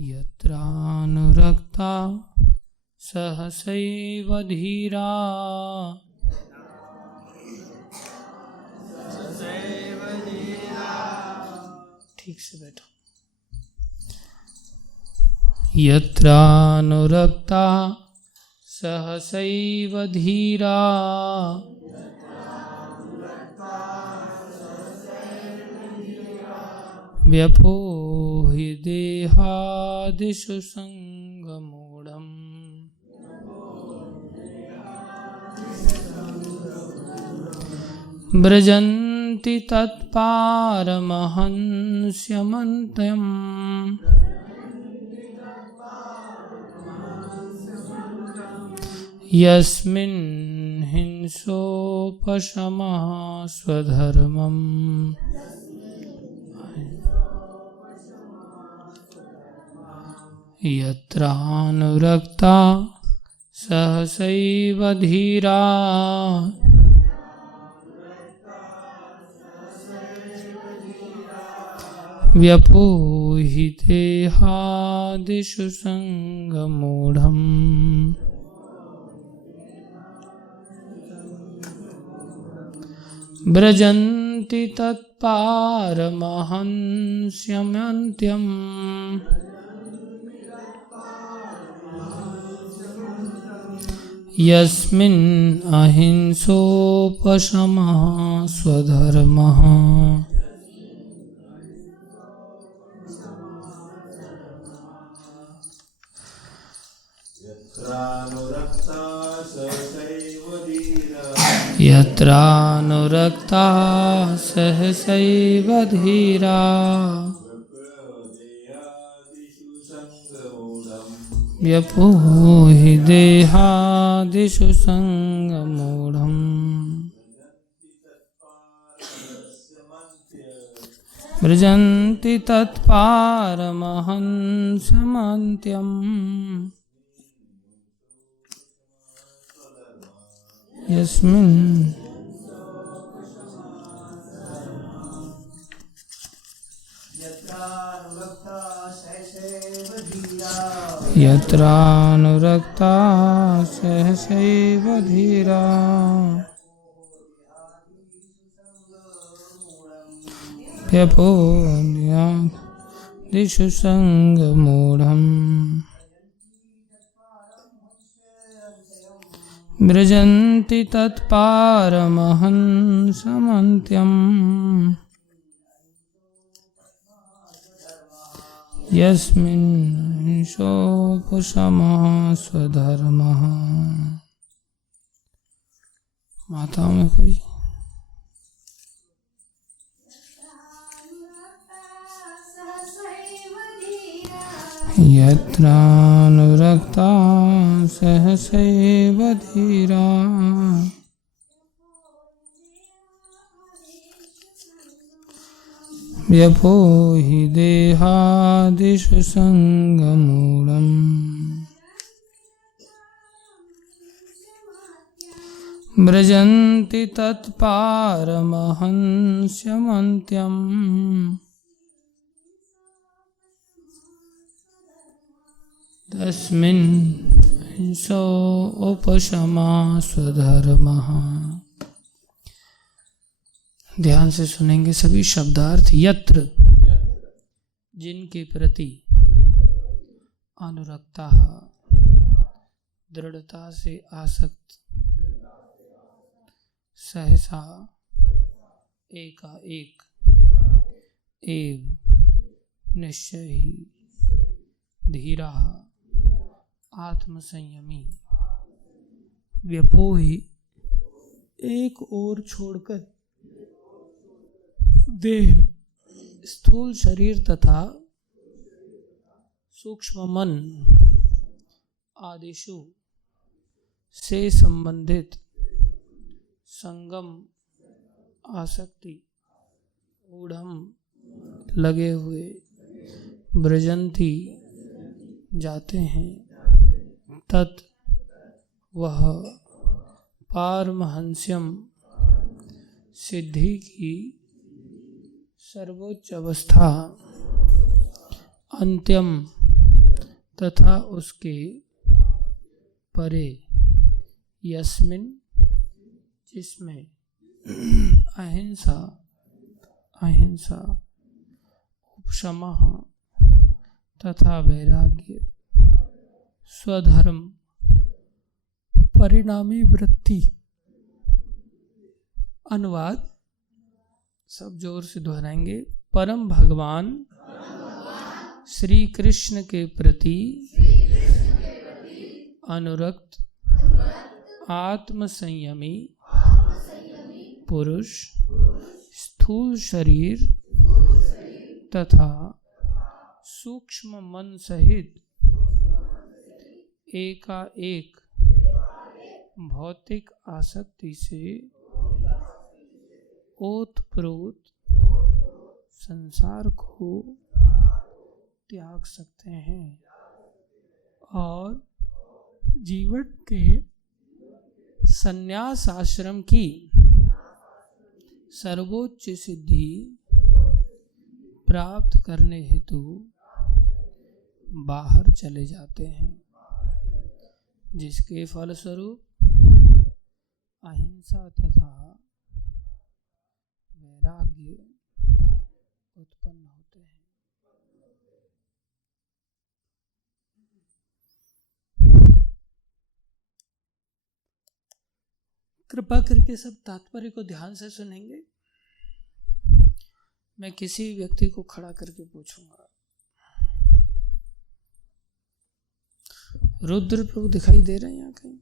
यत्रानुरक्ता सहसैव धीरा ठीक से बैठो। यत्रानुरक्ता सहसैव धीरा व्यपोहि देहादिषु संगमूढम् व्रजन्ति तत्पारमहंस्यमन्त्यम् यस्मिन् हिंसोपशमः स्वधर्मम् यत्रानुरक्ता सहसैव धीरा व्यपोहि देहादिषु संगमूढम् व्रजन्ति तत्पारमहंस्यमन्त्यम् यस्मिन् अहिंसोपशमः स्वधर्मः यत्रानुरक्ता सहसैव धीरा व्यपोहि देहादिषु संगमूढम् व्रजन्ति तत्पारमहंसमन्त्यम् यस्मिन् यत्रानुरक्ता सहसैव धीरा व्यपोहि देहादिषु संगमूढम् व्रजन्ति तत्पारमहंसमन्त्यम् यस्मिन् हिंसोपशमः स्वधर्मः। माता में कोई यत्रानुरक्ता सहसैव धीरा व्यपोहि देहादिषु संगमूढम् व्रजन्ति तत्पारमहंस्यमन्त्यम् तस्मिन् हिंसोपशमः स्वधर्मः। ध्यान से सुनेंगे सभी शब्दार्थ। यत्र जिनके प्रति अनुरक्ता दृढ़ता से आसक्त सहसा एकाएक एव निश्चय ही धीरा आत्मसंयमी व्यपोहि एक ओर छोड़कर देह स्थूल शरीर तथा सूक्ष्म मन आदिशु से संबंधित संगम आसक्ति ऊढ़म लगे हुए ब्रजंती जाते हैं तत् वह पारमहंस्यम सिद्धि की सर्वोच्च अवस्था अंत्यम तथा उसके परे यस्मिन जिसमें अहिंसा उपशमः तथा वैराग्य स्वधर्म परिणामी वृत्ति। अनुवाद सब जोर से दोहराएंगे। परम भगवान श्री कृष्ण के प्रति अनुरक्त आत्म संयमी पुरुष स्थूल शरीर तथा सूक्ष्म मन सहित एकाएक भौतिक आसक्ति से ओतप्रोत संसार को त्याग सकते हैं और जीवन के संन्यास आश्रम की सर्वोच्च सिद्धि प्राप्त करने हेतु बाहर चले जाते हैं, जिसके फलस्वरूप अहिंसा तथा वैराग्य उत्पन्न होते हैं। कृपा करके सब तात्पर्य को ध्यान से सुनेंगे। मैं किसी व्यक्ति को खड़ा करके पूछूंगा। रुद्र प्रभु दिखाई दे रहे हैं यहाँ कहीं?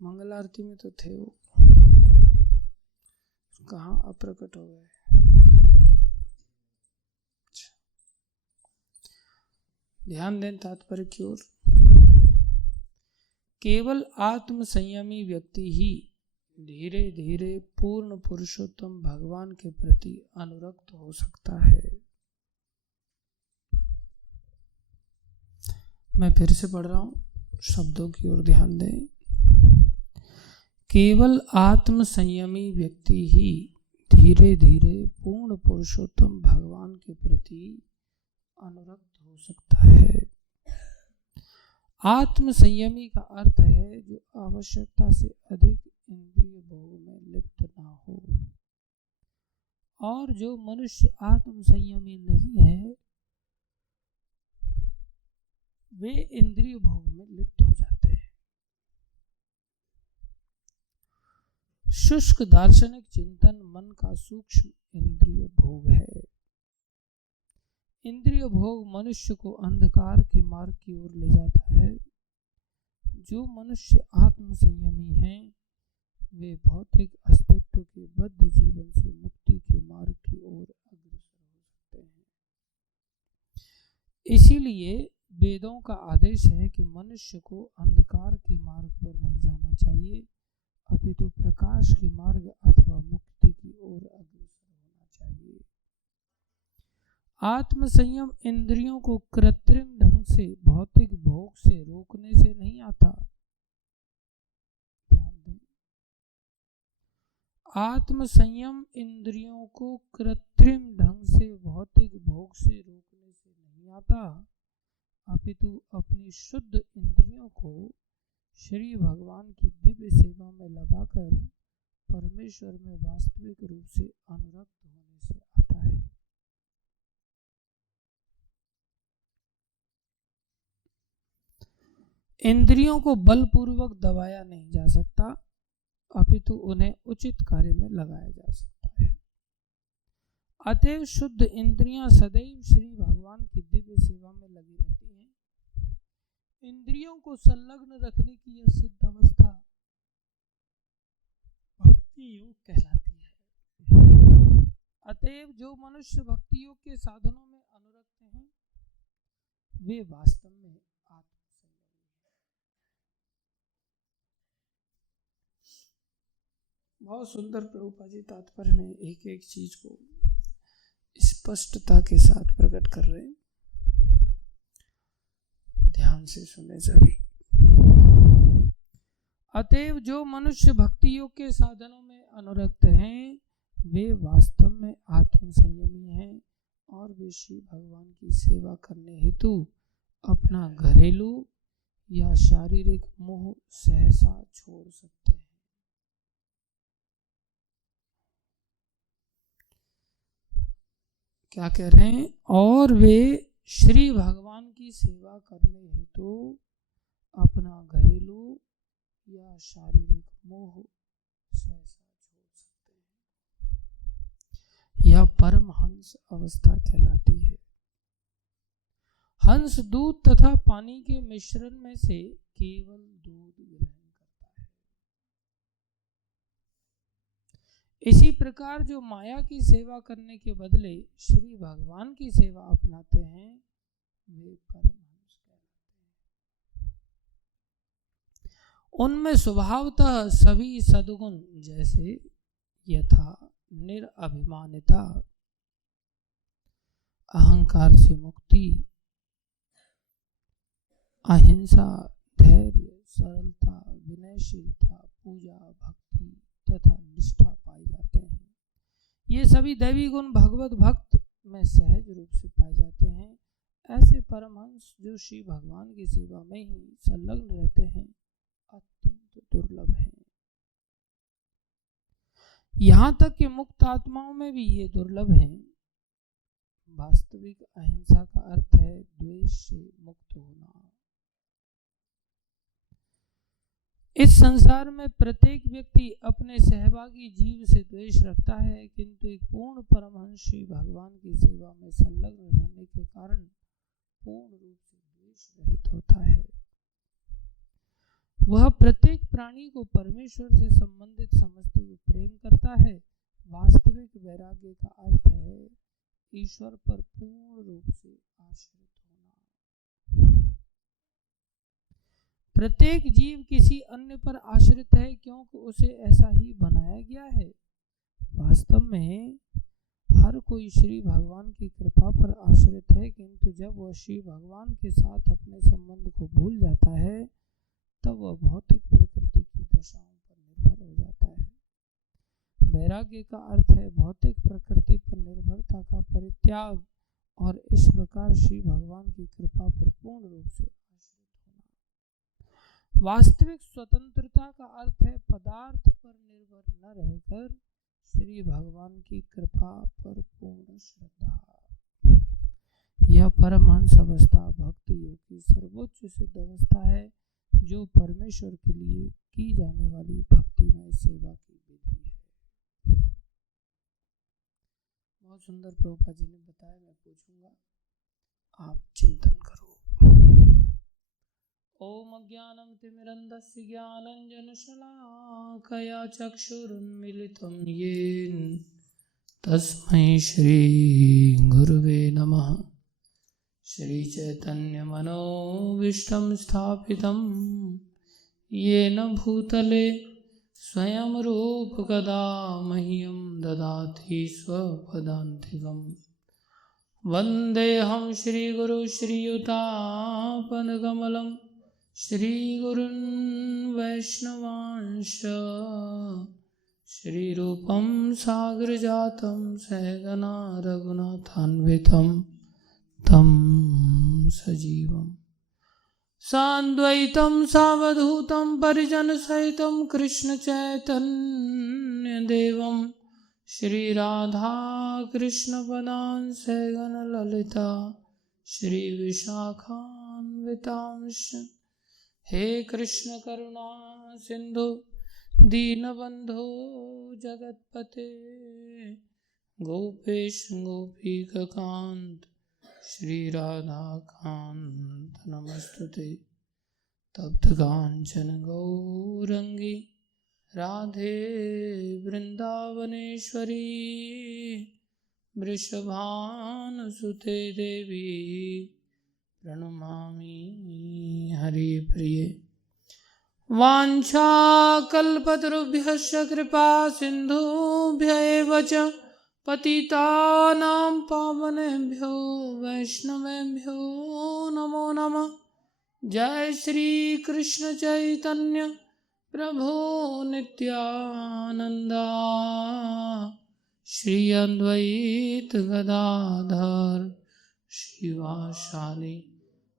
मंगल आरती में तो थे वो, कहाँ अप्रकट हो गए? ध्यान दें तात्पर्य की ओर। केवल आत्म संयमी व्यक्ति ही धीरे धीरे पूर्ण पुरुषोत्तम भगवान के प्रति अनुरक्त हो सकता है। मैं फिर से पढ़ रहा हूं, शब्दों की ओर ध्यान दें। केवल आत्म संयमी व्यक्ति ही धीरे धीरे पूर्ण पुरुषोत्तम भगवान के प्रति अनुरक्त हो सकता है। आत्म संयमी का अर्थ है जो आवश्यकता से अधिक इंद्रिय भोग में लिप्त ना हो, और जो मनुष्य आत्म संयमी नहीं है वे इंद्रिय भोग में लिप्त हो जाते हैं। शुष्क दार्शनिक चिंतन मन का सूक्ष्म इंद्रिय भोग है। इंद्रिय भोग मनुष्य को अंधकार के मार्ग की ओर ले जाता है। जो मनुष्य आत्म संयमी हैं वे भौतिक अस्तित्व के बद्ध जीवन से मुक्ति के मार्ग की ओर अग्रसर हो सकते हैं। इसीलिए वेदों का आदेश है कि मनुष्य को अंधकार के मार्ग पर नहीं जाना चाहिए, अपितु प्रकाश के मार्ग अथवा मुक्ति की ओर अग्रसर होना चाहिए। आत्म संयम इंद्रियों को कृत्रिम ढंग से भौतिक भोग से रोकने से नहीं आता। ध्यान दें, आत्म संयम इंद्रियों को कृत्रिम ढंग से भौतिक भोग से रोकने से नहीं आता, अपितु अपनी शुद्ध इंद्रियों को श्री भगवान की दिव्य सेवा में लगाकर परमेश्वर में वास्तविक रूप से अनुरक्त होने से आता है। इंद्रियों को बलपूर्वक दबाया नहीं जा सकता, अपितु उन्हें उचित कार्य में लगाया जा सकता है। अतएव शुद्ध इंद्रियां सदैव श्री भगवान की दिव्य सेवा में लगी रहती हैं। इंद्रियों को संलग्न रखने की यह सिद्ध अवस्था भक्ति योग कहलाती है। अतएव जो मनुष्य भक्ति योग के साधनों में अनुरक्त हैं वे वास्तव में बहुत सुंदर प्रभुपाद जी तात्पर्य में एक एक चीज को स्पष्टता के साथ प्रकट कर रहे हैं। ध्यान से सुने सभी। अतएव जो मनुष्य भक्ति योग के साधनों में अनुरक्त हैं वे वास्तव में आत्म संयमी हैं और वे श्री भगवान की सेवा करने हेतु अपना घरेलू या शारीरिक मोह सहसा छोड़ सकते हैं। क्या कह रहे हैं? और वे श्री भगवान की सेवा करने हेतु अपना घरेलू या शारीरिक मोह सहसा छोड़ सकते हैं। यह परमहंस अवस्था कहलाती है। हंस दूध तथा पानी के मिश्रण में से केवल दूध ग्रहण करता है। इसी प्रकार जो माया की सेवा करने के बदले श्री भगवान की सेवा अपनाते हैं वे परमहंस कहलाते हैं। उनमें स्वभावतः सभी सद्गुण जैसे यथा निरअभिमानिता, अहंकार से मुक्ति, अहिंसा, धैर्य, सरलता, विनयशीलता, पूजा, भक्ति तथा निष्ठा पाए जाते हैं। ये सभी दैवी गुण भगवत भक्त में सहज रूप से पाए जाते हैं। ऐसे परमहंस जो श्री भगवान की सेवा में ही संलग्न रहते हैं अत्यंत दुर्लभ हैं। यहाँ तक कि मुक्त आत्माओं में भी ये दुर्लभ हैं। वास्तविक अहिंसा का अर्थ है द्वेष से मुक्त होना। इस संसार में प्रत्येक व्यक्ति अपने सहभागी जीव से द्वेष रखता है, किंतु एक पूर्ण परमहंस श्री भगवान की सेवा में संलग्न रहने के कारण पूर्ण रूप से द्वेष रहित होता है। वह प्रत्येक प्राणी को परमेश्वर से संबंधित समझते हुए प्रेम करता है। वास्तविक वैराग्य का अर्थ है ईश्वर पर पूर्ण रूप से आश्रित होना। प्रत्येक जीव किसी अन्य पर आश्रित है क्योंकि उसे ऐसा ही बनाया गया है। वास्तव में हर कोई श्री भगवान की कृपा पर आश्रित है, किंतु जब वह श्री भगवान के साथ अपने संबंध को भूल जाता है तब वह भौतिक प्रकृति की दशाओं पर निर्भर हो जाता है। वैराग्य का अर्थ है भौतिक प्रकृति पर निर्भरता का परित्याग और इस प्रकार श्री भगवान की कृपा पर पूर्ण रूप से आश्रित होना। वास्तविक स्वतंत्रता का अर्थ है पदार्थ पर निर्भर न रहकर श्री भगवान की कृपा पर पूर्ण श्रद्धा। यह परमहंस अवस्था भक्ति योग की सर्वोच्च सिद्ध अवस्था है जो परमेश्वर के लिए की जाने वाली भक्तिमय सेवा की विधि है। बहुत सुंदर प्रभुपाद जी ने बताया, मैं पूछूंगा, आप चिंतन करो। ओम अज्ञानं तिमिरन्धस्य ज्ञानाञ्जनशलाकया चक्षुरुन्मीलितं येन तस्मै श्री गुरुवे नमः। श्री चैतन्य मनोभीष्टं स्थापितं येन भूतले स्वयं रूप कदा मह्यं ददाति स्वपदान्तिकम्। वन्देऽहं श्रीगुरु श्रीयुतापदकमलं श्रीगुरुन् वैष्णवांश श्रीरूपं साग्रजातं सहगना रघुनाथान्वितं तं सजीवं सान्द्वैतं सावधूतं परिजनसहितं कृष्णचैतन्यदेवं श्रीराधाकृष्णपदान् सहगणललिता श्रीविशाखान्वितांश्च। हे कृष्ण करुणा सिंधु दीनबंधो जगत्पते गोपेश गोपीकांत श्री राधाकांत नमस्तुते। तप्त कांचन गौरंगी राधे वृंदावनेश्वरी वृषभानुसुते देवी प्रणमामि हरिप्रिये। वाञ्छाकल्पतरुभ्यश्च कृपा सिन्धुभ्य एव च पतितानां पावनेभ्यो वैष्णवेभ्यो नमो नमः। जय श्री कृष्ण चैतन्य प्रभु नित्यानंदा श्री अद्वैत गदाधर शिवासादि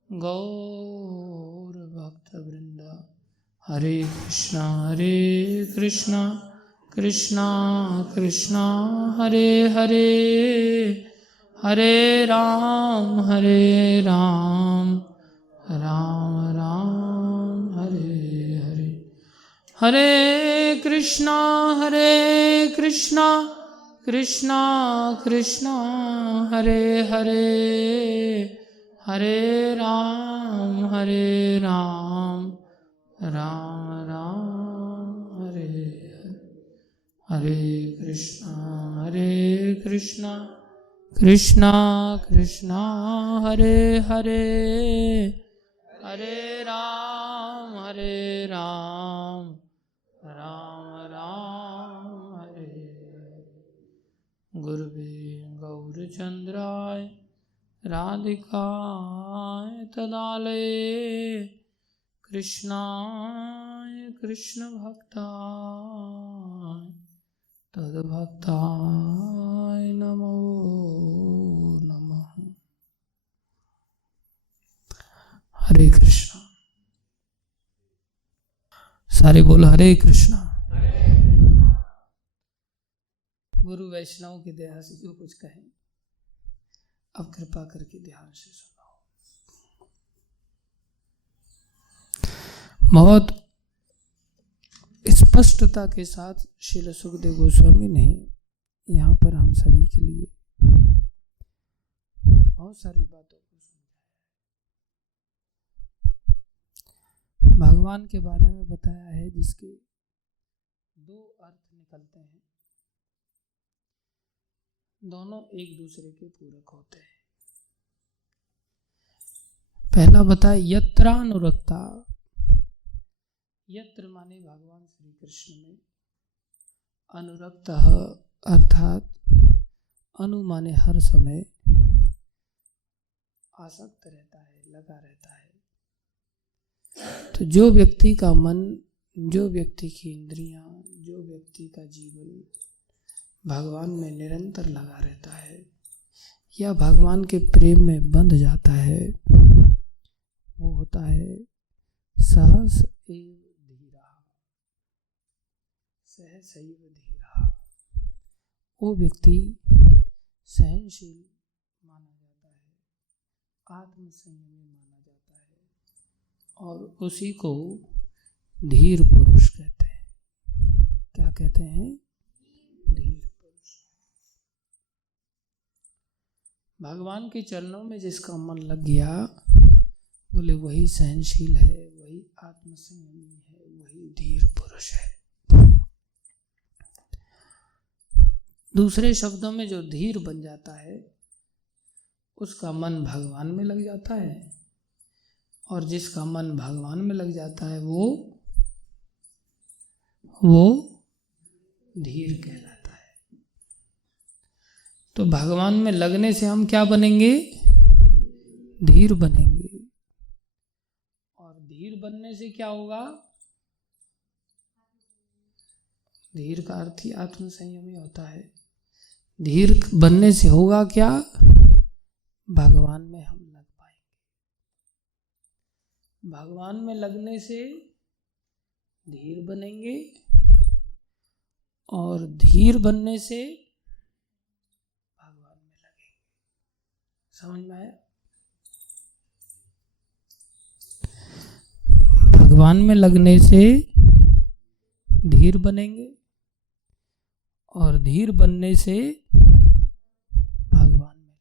गौर भक्त वृंद। हरे कृष्णा कृष्णा कृष्णा हरे हरे, हरे राम राम राम हरे हरे। हरे कृष्णा कृष्णा कृष्णा हरे हरे, हरे राम राम राम हरे हरे। हरे कृष्णा कृष्णा कृष्णा हरे हरे, हरे राम राम राम हरे हरे। गुरुवे गौरचंद्राय राधिकाय तदालये कृष्णाय कृष्ण भक्ताय तद्भक्ताय नमो नमः। हरे कृष्णा। सारे बोलो हरे कृष्णा। गुरु वैष्णव की दया से जो कुछ कहें अब कृपा करके ध्यान से सुनो। बहुत स्पष्टता के साथ श्रील सुखदेव गोस्वामी ने यहाँ पर हम सभी के लिए बहुत सारी बातों को समझाया। भगवान के बारे में बताया है जिसके दो अर्थ निकलते हैं, दोनों एक दूसरे के पूरक होते हैं। पहला बताया यत्रानुरक्ता। यत्र माने भगवान श्री कृष्ण में, अनुरक्त अर्थात अनु माने हर समय आसक्त रहता है, लगा रहता है। तो जो व्यक्ति का मन, जो व्यक्ति की इंद्रियां, जो व्यक्ति का जीवन भगवान में निरंतर लगा रहता है या भगवान के प्रेम में बंध जाता है, वो होता है सहस एव धीरा। सहस एव धीरा, वो व्यक्ति सहनशील माना जाता है, आत्मसंयमी माना जाता है और उसी को धीर पुरुष कहते हैं। क्या कहते हैं? धीर पुरुष। भगवान के चरणों में जिसका मन लग गया, बोले वही सहनशील है, वही आत्मसंयमी है, वही धीर पुरुष है। दूसरे शब्दों में जो धीर बन जाता है उसका मन भगवान में लग जाता है, और जिसका मन भगवान में लग जाता है वो धीर कहलाता है। तो भगवान में लगने से हम क्या बनेंगे? धीर बनेंगे। और धीर बनने से क्या होगा? धीर का अर्थ ही आत्मसंयमी होता है। धीर बनने से होगा क्या? भगवान में हम लग पाएंगे। भगवान में लगने से धीर बनेंगे, और धीर बनने से भगवान में लगेंगे। समझ में आया? भगवान में लगने से धीर बनेंगे, और धीर बनने से भगवान में।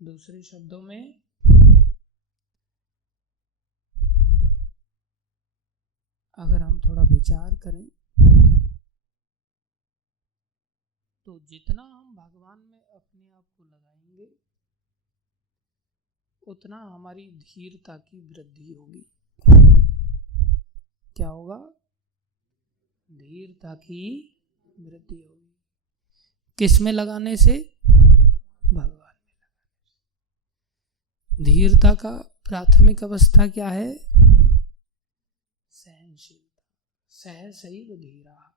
दूसरे शब्दों में अगर हम थोड़ा विचार करें तो जितना हम भगवान में अपने आप को लगाएंगे उतना हमारी धीरता की वृद्धि होगी। क्या होगा? धीरता की वृद्धि होगी। किस में लगाने से? भगवान में लगाने से। धीरता का प्राथमिक अवस्था क्या है? सहनशीलता। सहसैव धीरा।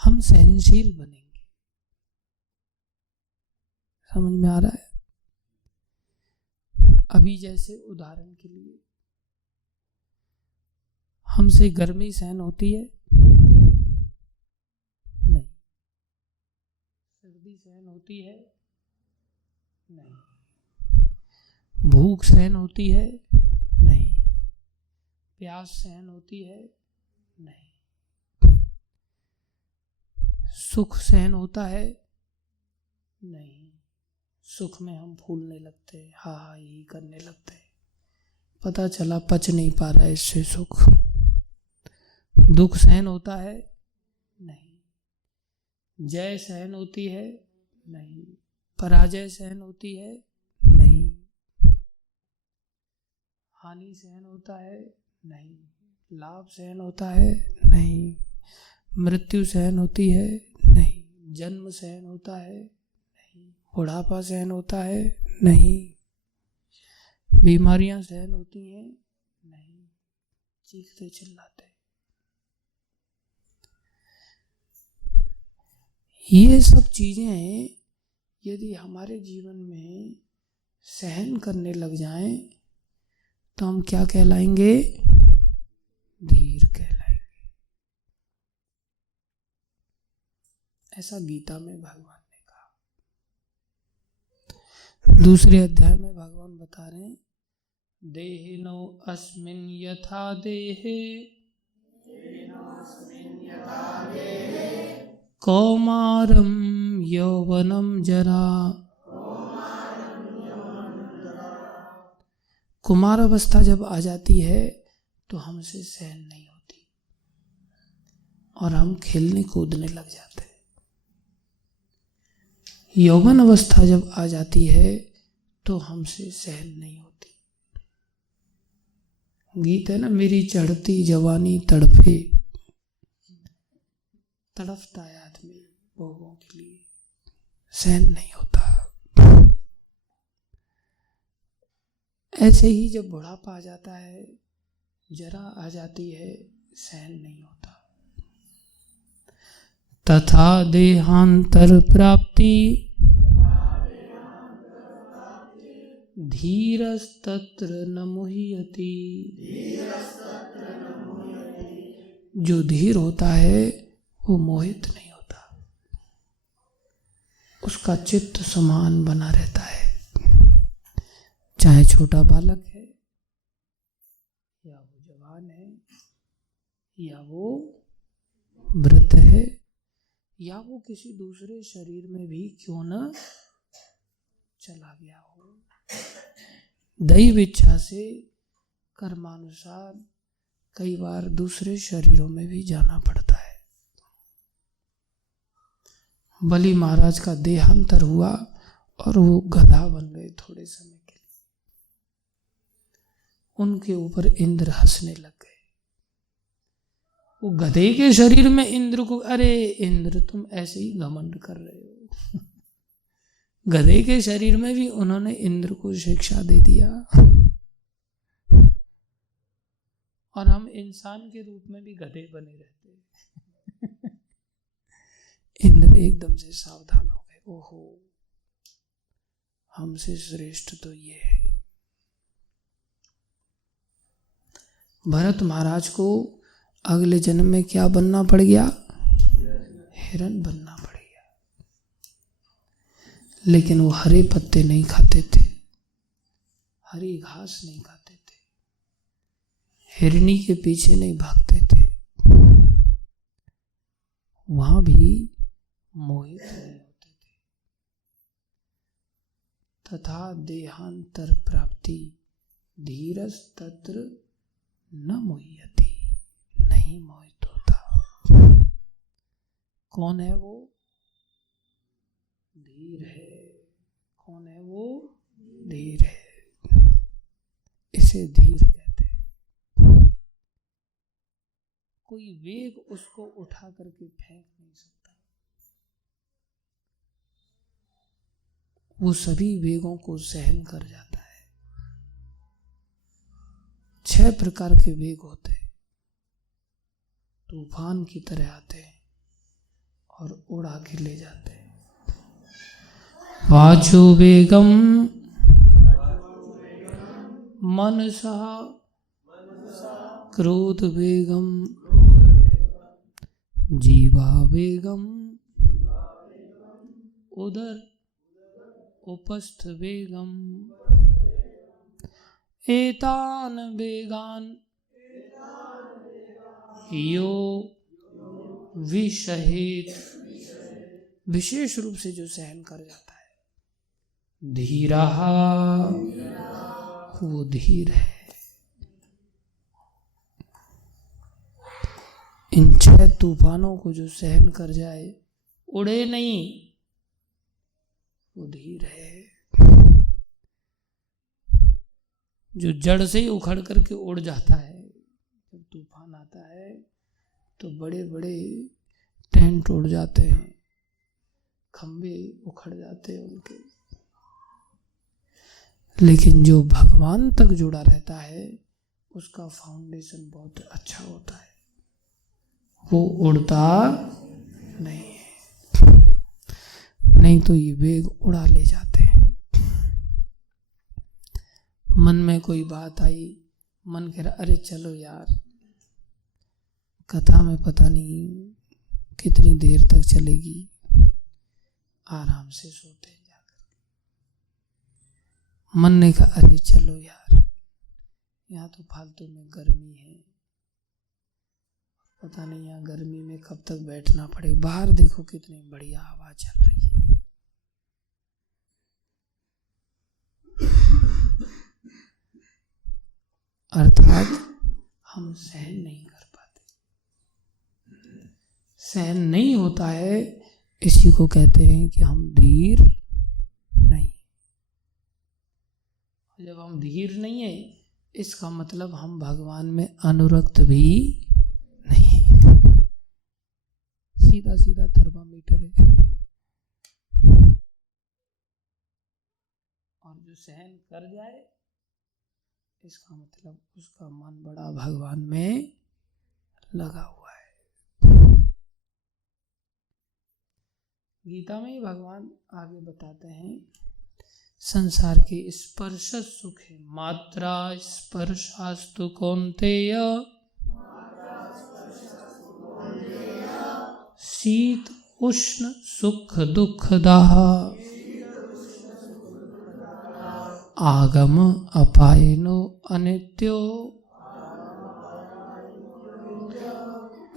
हम सहनशील बनेंगे। समझ में आ रहा है? अभी जैसे उदाहरण के लिए हमसे गर्मी सहन होती है? नहीं। सर्दी सहन होती है? नहीं। भूख सहन होती है? नहीं। प्यास सहन होती है? नहीं। सुख सहन होता है? नहीं। सुख में हम फूलने लगते, हा ही करने लगते, पता चला पच नहीं पा रहा है इससे सुख। दुख सहन होता है? नहीं। जय सहन होती है? नहीं। पराजय सहन होती है? नहीं। हानि सहन होता है? नहीं। लाभ सहन होता है? नहीं। मृत्यु सहन होती है? नहीं। जन्म सहन होता है? नहीं। बुढ़ापा सहन होता है? नहीं। बीमारियां सहन होती हैं? नहीं। चीखते चिल्लाते। ये सब चीजें यदि हमारे जीवन में सहन करने लग जाएं तो हम क्या कहलाएंगे? धीर कहलाएंगे। ऐसा गीता में भगवान ने कहा। दूसरे अध्याय में भगवान बता रहे हैं, देहिनो अस्मिन् यथा देहे कौमारम यौवनम जरा। कुमार अवस्था जब आ जाती है तो हमसे सहन नहीं होती और हम खेलने कूदने लग जाते हैं। यौवन अवस्था जब आ जाती है तो हमसे सहन नहीं होती। गीत है ना, मेरी चढ़ती जवानी तड़पे, तड़पता है आदमी भोगों के लिए, सहन नहीं होता। ऐसे ही जब बुढ़ापा आ जाता है, जरा आ जाती है, सहन नहीं होता। तथा देहांतर प्राप्ति धीरस्तत्र न मुह्यति। जो धीर होता है वो मोहित नहीं होता, उसका चित्त समान बना रहता है। चाहे छोटा बालक है या वो जवान है या वो वृद्ध है या वो किसी दूसरे शरीर में भी क्यों न चला गया हो, दैव इच्छा से कर्मानुसार कई बार दूसरे शरीरों में भी जाना पड़ता है। बलि महाराज का देहांतर हुआ और वो गधा बन गए थोड़े समय के लिए। उनके ऊपर इंद्र हंसने लग गए। वो गधे के शरीर में इंद्र को, अरे इंद्र तुम ऐसे ही घमंड कर रहे हो। गधे के शरीर में भी उन्होंने इंद्र को शिक्षा दे दिया और हम इंसान के रूप में भी गधे बने रहते हैं। इंद्र एकदम से सावधान हो गए, ओहो हमसे श्रेष्ठ तो ये है। भरत महाराज को अगले जन्म में क्या बनना पड़ गया? हिरण बनना पड़ गया। लेकिन वो हरे पत्ते नहीं खाते थे, हरी घास नहीं खाते थे, हिरनी के पीछे नहीं भागते थे, वहां भी मोहित नहीं होते थे। तथा देहांतर प्राप्ति धीरस तत्र न मोह्यति। नहीं मोहित होता। कौन है वो? धीर है। कौन है वो? धीर है। इसे धीर कहते हैं। कोई वेग उसको उठा करके फेंक नहीं सकता। वो सभी वेगों को सहन कर जाता है। 6 प्रकार के वेग होते हैं, तूफान की तरह आते हैं, और उड़ा के ले जाते हैं। वाचो वेगम मनसा क्रोध वेगम जीवा वेगम उदर उपस्थ वेगम एतान वेगान यो विषहेत, विशेष रूप से जो सहन कर जाता है। धीरा, वो धीर है। इन 6 तूफानों को जो सहन कर जाए, उड़े नहीं, वो धीर है। जो जड़ से ही उखड़ करके उड़ जाता है, जब तूफान आता है तो बड़े बड़े टेंट उड़ जाते हैं, खंबे उखड़ जाते हैं उनके। लेकिन जो भगवान तक जुड़ा रहता है, उसका फाउंडेशन बहुत अच्छा होता है, वो उड़ता नहीं है। नहीं तो ये वेग उड़ा ले जाते हैं। मन में कोई बात आई, मन कह रहा अरे चलो यार, कथा में पता नहीं कितनी देर तक चलेगी, आराम से सोते हैं जाकर। मन ने कहा अरे चलो यार, यहाँ तो फालतू में गर्मी है, पता नहीं यहाँ गर्मी में कब तक बैठना पड़े, बाहर देखो कितनी बढ़िया हवा चल रही है। अर्थात हम सहन नहीं कर पाते। सहन नहीं होता है, इसी को कहते हैं कि हम धीर नहीं। जब हम धीर नहीं है, इसका मतलब हम भगवान में अनुरक्त भी नहीं। सीधा सीधा थर्मामीटर है। और जो सहन कर जाए, इसका मतलब उसका मन बड़ा भगवान में लगा हुआ है। गीता में ही भगवान आगे बताते हैं, संसार के स्पर्श सुख है, मात्रा स्पर्शास्तु कौन्तेय शीत उष्ण सुख दुखदाः आगम अपायनो अनित्यो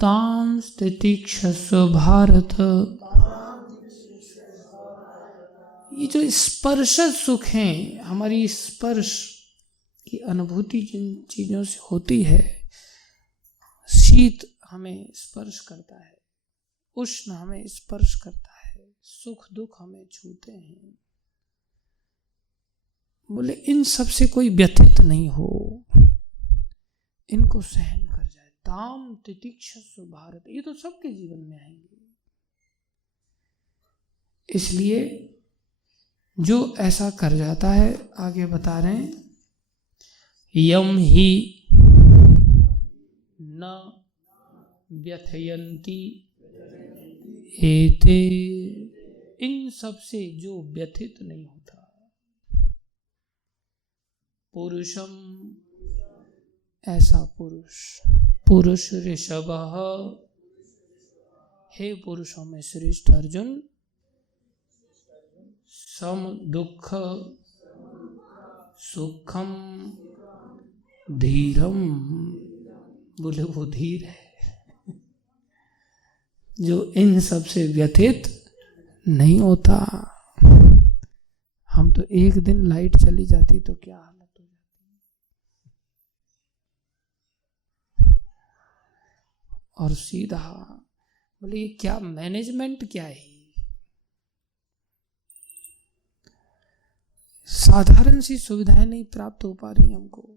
ताम स्थितिक्षस्व भारत। ये जो स्पर्श सुख हैं, हमारी स्पर्श की अनुभूति जिन चीजों से होती है, शीत हमें स्पर्श करता है, उष्ण हमें स्पर्श करता है, सुख दुख हमें छूते हैं। बोले इन सब से कोई व्यथित नहीं हो, इनको सहन कर जाए। ताम तितिक्षस्व भारत, ये तो सबके जीवन में आएंगे। इसलिए जो ऐसा कर जाता है, आगे बता रहे हैं, यम ही न व्यथयन्ति एते, इन सब से जो व्यथित नहीं होता। पुरुषम, ऐसा पुरुष, पुरुष ऋषभः, हे पुरुषों में श्रेष्ठ अर्जुन, सम दुख सुखम धीरम, बोले वो धीर है जो इन सब से व्यथित नहीं होता। हम तो एक दिन लाइट चली जाती तो क्या हालत हो जाती, और सीधा बोले ये क्या मैनेजमेंट क्या है। साधारण सी सुविधाएं नहीं प्राप्त हो पा रही हमको।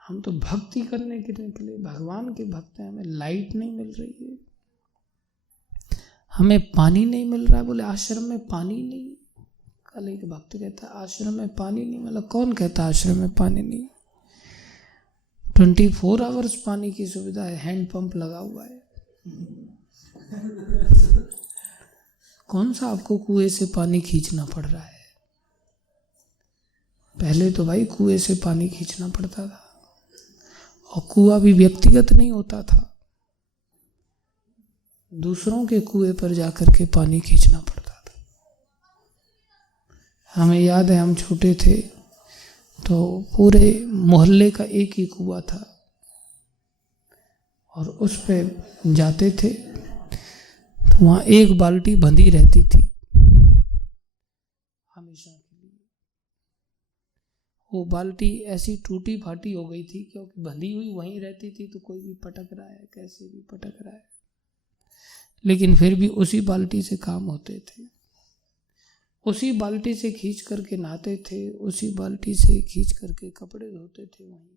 हम तो भक्ति करने के लिए भगवान के भक्त हैं, हमें लाइट नहीं मिल रही है, हमें पानी नहीं मिल रहा है। बोले आश्रम में पानी नहीं। कल एक भक्त कहता है आश्रम में पानी नहीं मिला। कौन कहता आश्रम में पानी नहीं? 24 आवर्स पानी की सुविधा है, हैंड पंप लगा हुआ है। कौन सा आपको कुएं से पानी खींचना पड़ रहा है? पहले तो भाई कुएं से पानी खींचना पड़ता था, और कुआं भी व्यक्तिगत नहीं होता था, दूसरों के कुएं पर जाकर के पानी खींचना पड़ता था। हमें याद है, हम छोटे थे तो पूरे मोहल्ले का एक ही कुआं था, और उस पे जाते थे तो वहाँ एक बाल्टी बंधी रहती थी हमेशा के लिए। वो बाल्टी ऐसी टूटी फाटी हो गई थी क्योंकि बंधी हुई वहीं रहती थी, तो कोई भी पटक रहा है, कैसे भी पटक रहा है, लेकिन फिर भी उसी बाल्टी से काम होते थे। उसी बाल्टी से खींच करके नहाते थे, उसी बाल्टी से खींच करके कपड़े धोते थे वहीं,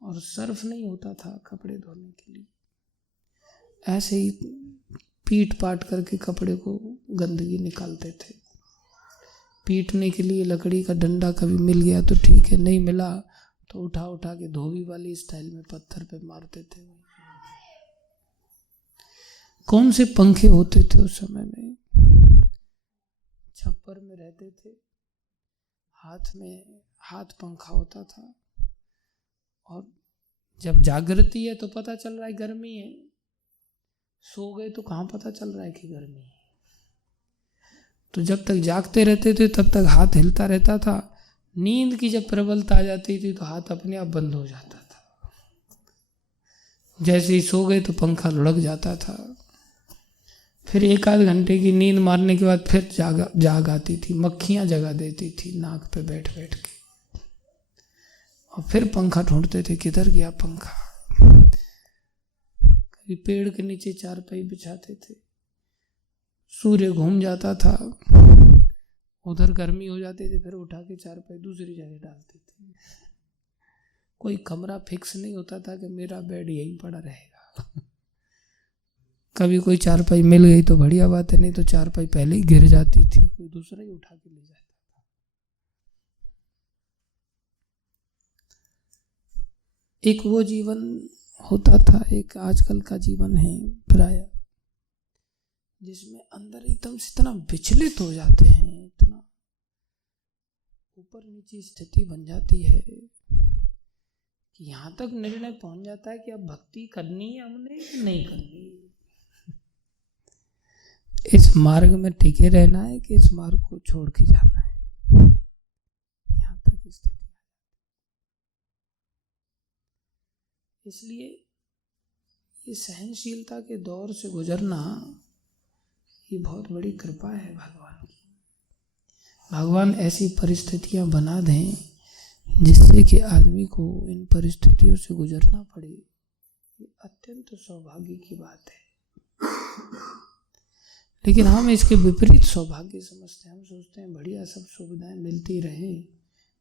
और सर्फ नहीं होता था कपड़े धोने के लिए, ऐसे ही पीट पाट करके कपड़े को गंदगी निकालते थे। पीटने के लिए लकड़ी का डंडा कभी मिल गया तो ठीक है, नहीं मिला तो उठा उठा के धोबी वाली स्टाइल में पत्थर पे मारते थे। कौन से पंखे होते थे उस समय में, छप्पर में रहते थे, हाथ में हाथ पंखा होता था, और जब जागृति है तो पता चल रहा है गर्मी है, सो गए तो कहाँ पता चल रहा है कि गर्मी है। तो जब तक जागते रहते थे तब तक हाथ हिलता रहता था, नींद की जब प्रबलता आ जाती थी तो हाथ अपने आप बंद हो जाता था, जैसे ही सो गए तो पंखा लुढ़क जाता था। फिर एक आध घंटे की नींद मारने के बाद फिर जाग आती थी, मक्खियां जगा देती थी नाक पे बैठ बैठ के, और फिर पंखा ढूंढते थे, किधर गया पंखा। कभी पेड़ के नीचे चारपाई बिछाते थे, सूर्य घूम जाता था, उधर गर्मी हो जाती थी, फिर उठा के चारपाई दूसरी जगह डालते थे। कोई कमरा फिक्स नहीं होता था कि मेरा बेड यहीं पड़ा रहेगा। कभी कोई चारपाई मिल गई तो बढ़िया बात है, नहीं तो चारपाई पहले ही गिर जाती थी, कोई दूसरा ही उठा के ले जाता था। एक वो जीवन होता था, एक आजकल का जीवन है प्राय, जिसमें अंदर एकदम से इतना विचलित हो जाते हैं, इतना ऊपर नीचे स्थिति बन जाती है कि यहाँ तक निर्णय पहुंच जाता है कि अब भक्ति करनी है हमने कि नहीं करनी, इस मार्ग में टिके रहना है कि इस मार्ग को छोड़ के जाना है, यहाँ तक स्थिति। इसलिए ये सहनशीलता के दौर से गुजरना ये बहुत बड़ी कृपा है भगवान की। भगवान ऐसी परिस्थितियां बना दें जिससे कि आदमी को इन परिस्थितियों से गुजरना पड़े, ये अत्यंत सौभाग्य की बात है। लेकिन हम इसके विपरीत सौभाग्य समझते हैं, हम सोचते हैं बढ़िया सब सुविधाएं मिलती रहे,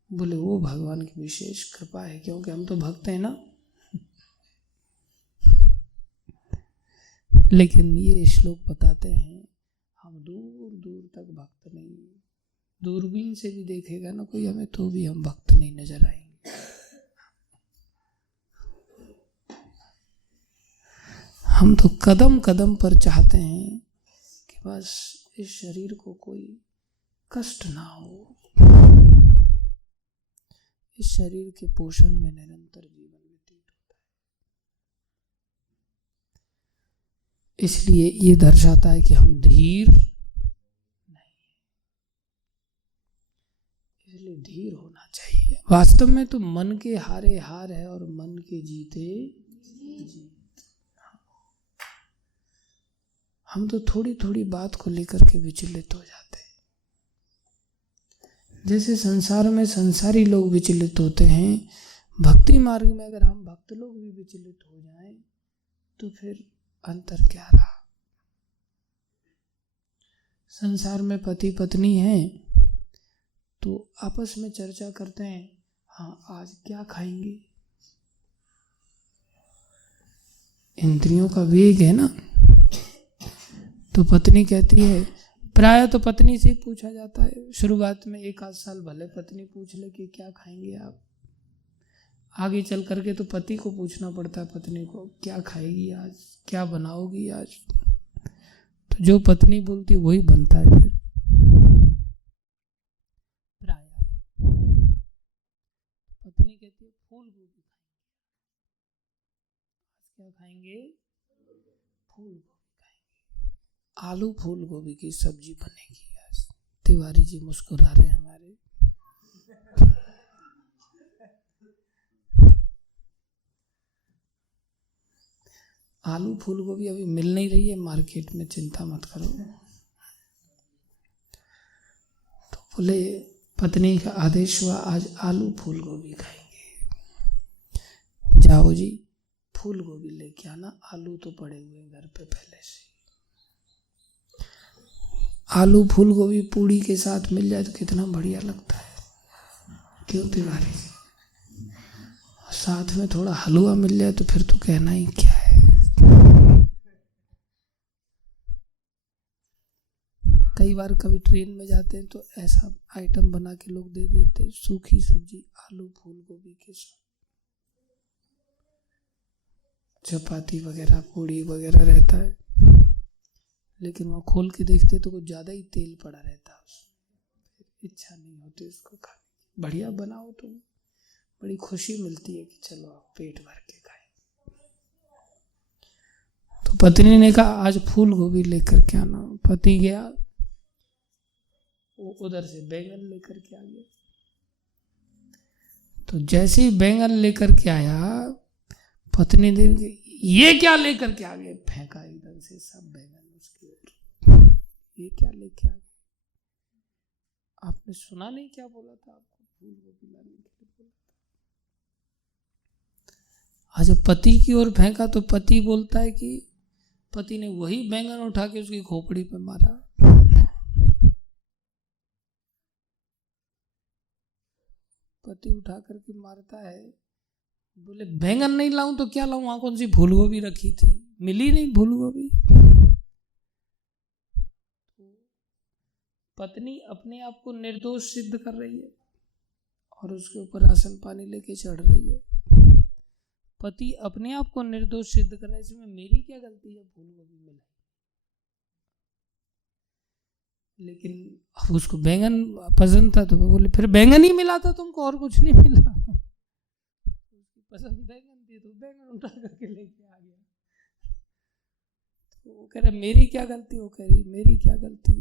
बोले वो भगवान की विशेष कृपा है क्योंकि हम तो भक्त हैं ना। लेकिन ये श्लोक बताते हैं हम दूर दूर तक भक्त नहीं, दूरबीन से भी देखेगा ना कोई हमें तो भी हम भक्त नहीं नजर आएंगे। हम तो कदम कदम पर चाहते हैं कि बस इस शरीर को कोई कष्ट ना हो, इस शरीर के पोषण में निरंतर जीवन व्यतीत होता है। इसलिए ये दर्शाता है कि हम धीर नहीं, इसलिए धीर होना चाहिए। वास्तव में तो मन के हारे हार है और मन के जीते जीत। हम तो थोड़ी थोड़ी बात को लेकर के विचलित हो जाते हैं, जैसे संसार में संसारी लोग विचलित होते हैं, भक्ति मार्ग में अगर हम भक्त लोग भी विचलित हो जाएं तो फिर अंतर क्या रहा। संसार में पति पत्नी हैं तो आपस में चर्चा करते हैं, हाँ आज क्या खाएंगे। इंद्रियों का वेग है ना, तो पत्नी कहती है, प्राय तो पत्नी से ही पूछा जाता है शुरुआत में, एक आध साल भले पत्नी पूछ ले कि क्या खाएंगे आप, आगे चल करके तो पति को पूछना पड़ता है पत्नी को, क्या खाएगी आज, क्या बनाओगी आज। तो जो पत्नी बोलती वही बनता है फिर प्राय। पत्नी कहती है फूल गोभी खाएंगे, क्या खाएंगे, फूल गोभी खाएंगे, आलू फूल गोभी की सब्जी बनेगी आज। तिवारी जी मुस्कुरा रहे हैं हमारे। आलू फूल गोभी अभी मिल नहीं रही है मार्केट में, चिंता मत करो। तो बोले पत्नी का आदेश हुआ आज आलू फूल गोभी खाएंगे। जाओ जी फूल गोभी लेके आना, आलू तो पड़े हुए घर पे पहले से। आलू फूल गोभी पूड़ी के साथ मिल जाए तो कितना बढ़िया लगता है, क्यों तिवारी? साथ में थोड़ा हलवा मिल जाए तो फिर तो कहना ही क्या है। कई बार कभी ट्रेन में जाते हैं तो ऐसा आइटम बना के लोग दे देते हैं, सूखी सब्जी आलू फूल गोभी के साथ, चपाती वगैरह पूड़ी वगैरह रहता है, लेकिन वहाँ खोल के देखते तो कुछ ज़्यादा ही तेल पड़ा रहता है उसमें, इच्छा नहीं होती उसको खाने की। बढ़िया बनाओ तो बड़ी खुशी मिलती है कि चलो आप पेट भर के खाएं। तो पत्नी ने कहा आज फूल गोभी लेकर के आना। पति गया, वो उधर से बैंगन लेकर के आ गया। तो जैसे ही बैंगन लेकर के आया, पत्नी ने ये क्या लेकर के आ गए, फेंका एकदम से सब बैंगन उसके ऊपर। ये क्या लेके आ गए, आपने सुना नहीं क्या बोला था आपको, फूल गोभी लाने के लिए बोला था। जब पति की ओर फेंका तो पति बोलता है कि पति ने वही बैंगन उठा के उसकी खोपड़ी पे मारा। पति उठा करके मारता है, बोले बैंगन नहीं लाऊं तो क्या लाऊं, वहां कौन सी फूल गोभी रखी थी, मिली नहीं फूल गोभी। पत्नी अपने आप को निर्दोष सिद्ध कर रही है और उसके ऊपर राशन पानी लेके चढ़ रही है। पति अपने आप को निर्दोष सिद्ध कर रहा है, इसमें मेरी क्या गलती है, फूल गोभी मिला। लेकिन अब उसको बैंगन पसंद था तो बोले फिर बैंगन ही मिला था तुमको, और कुछ नहीं मिला। पसंद बैंगन थी तो बैंगन उठा करके लेके आ गया। तो वो कह रहा मेरी क्या गलती, वो कह रही मेरी क्या गलती।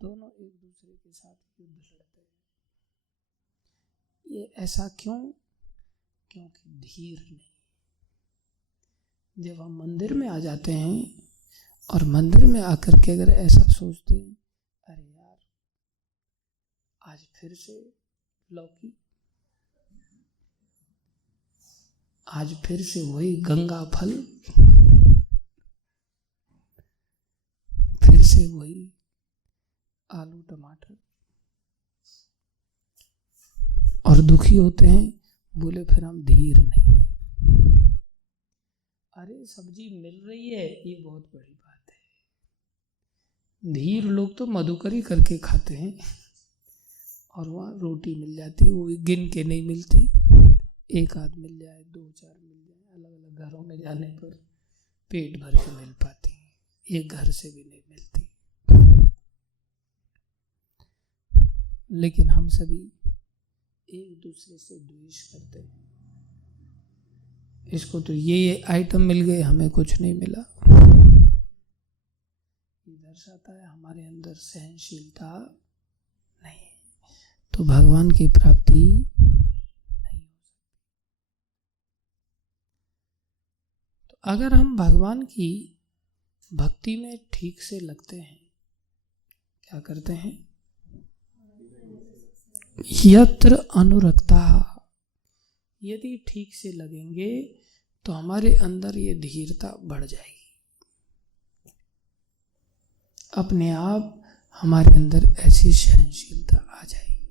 दोनों एक दूसरे के साथ युद्ध लड़ते हैं। ये ऐसा क्यों? क्योंकि धीर नहीं। जब हम मंदिर में आ जाते हैं और मंदिर में आकर के अगर ऐसा सोचते हैं, अरे यार आज फिर से लौकी, आज फिर से वही गंगा फल, फिर से वही आलू टमाटर, और दुखी होते हैं, बोले फिर हम धीर नहीं। अरे सब्जी मिल रही है ये बहुत बड़ी बात है। धीर लोग तो मधुकरी करके खाते हैं और वहाँ रोटी मिल जाती है, वो गिन के नहीं मिलती, एक आध मिल जाए, दो चार मिल जाए, अलग अलग घरों में जाने पर पेट भर के मिल पाती है, एक घर से भी नहीं मिलती। लेकिन हम सभी एक दूसरे से द्वेष करते हैं, इसको तो ये आइटम मिल गए, हमें कुछ नहीं मिला। ये दर्शाता है हमारे अंदर सहनशीलता नहीं, तो भगवान की प्राप्ति नहीं हो सकती। तो अगर हम भगवान की भक्ति में ठीक से लगते हैं, क्या करते हैं, यत्र अनुरक्ता, यदि ठीक से लगेंगे तो हमारे अंदर ये धीरता बढ़ जाएगी। अपने आप हमारे अंदर ऐसी सहनशीलता आ जाएगी।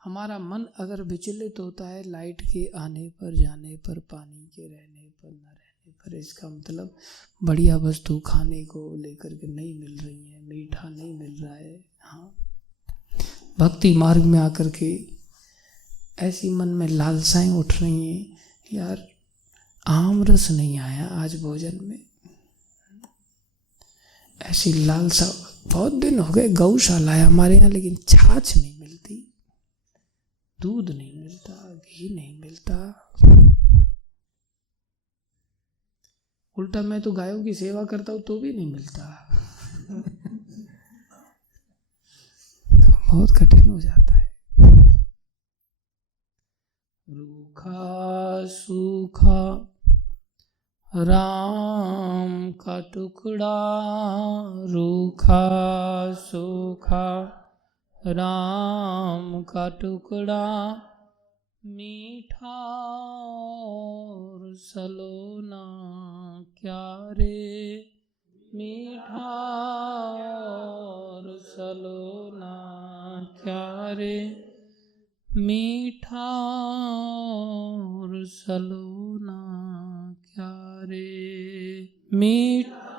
हमारा मन अगर विचलित होता है लाइट के आने पर जाने पर, पानी के रहने पर न रहने पर, इसका मतलब बढ़िया वस्तु खाने को लेकर के नहीं मिल रही है, मीठा नहीं मिल रहा है। हाँ, भक्ति मार्ग में आकर के ऐसी मन में लालसाएं उठ रही हैं, यार आम रस नहीं आया आज भोजन में, ऐसी लालसा। बहुत दिन हो गए गौशाला है हमारे यहाँ, लेकिन छाछ नहीं मिलती, दूध नहीं मिलता, घी नहीं मिलता। उल्टा मैं तो गायों की सेवा करता हूं तो भी नहीं मिलता। बहुत कठिन हो जाता है। रूखा सूखा राम का टुकड़ा, रूखा सूखा राम का टुकड़ा, मीठा और सलोना क्या रे, मीठा और सलोना क्या रे, मीठा और सलोना क्या रे, मीठा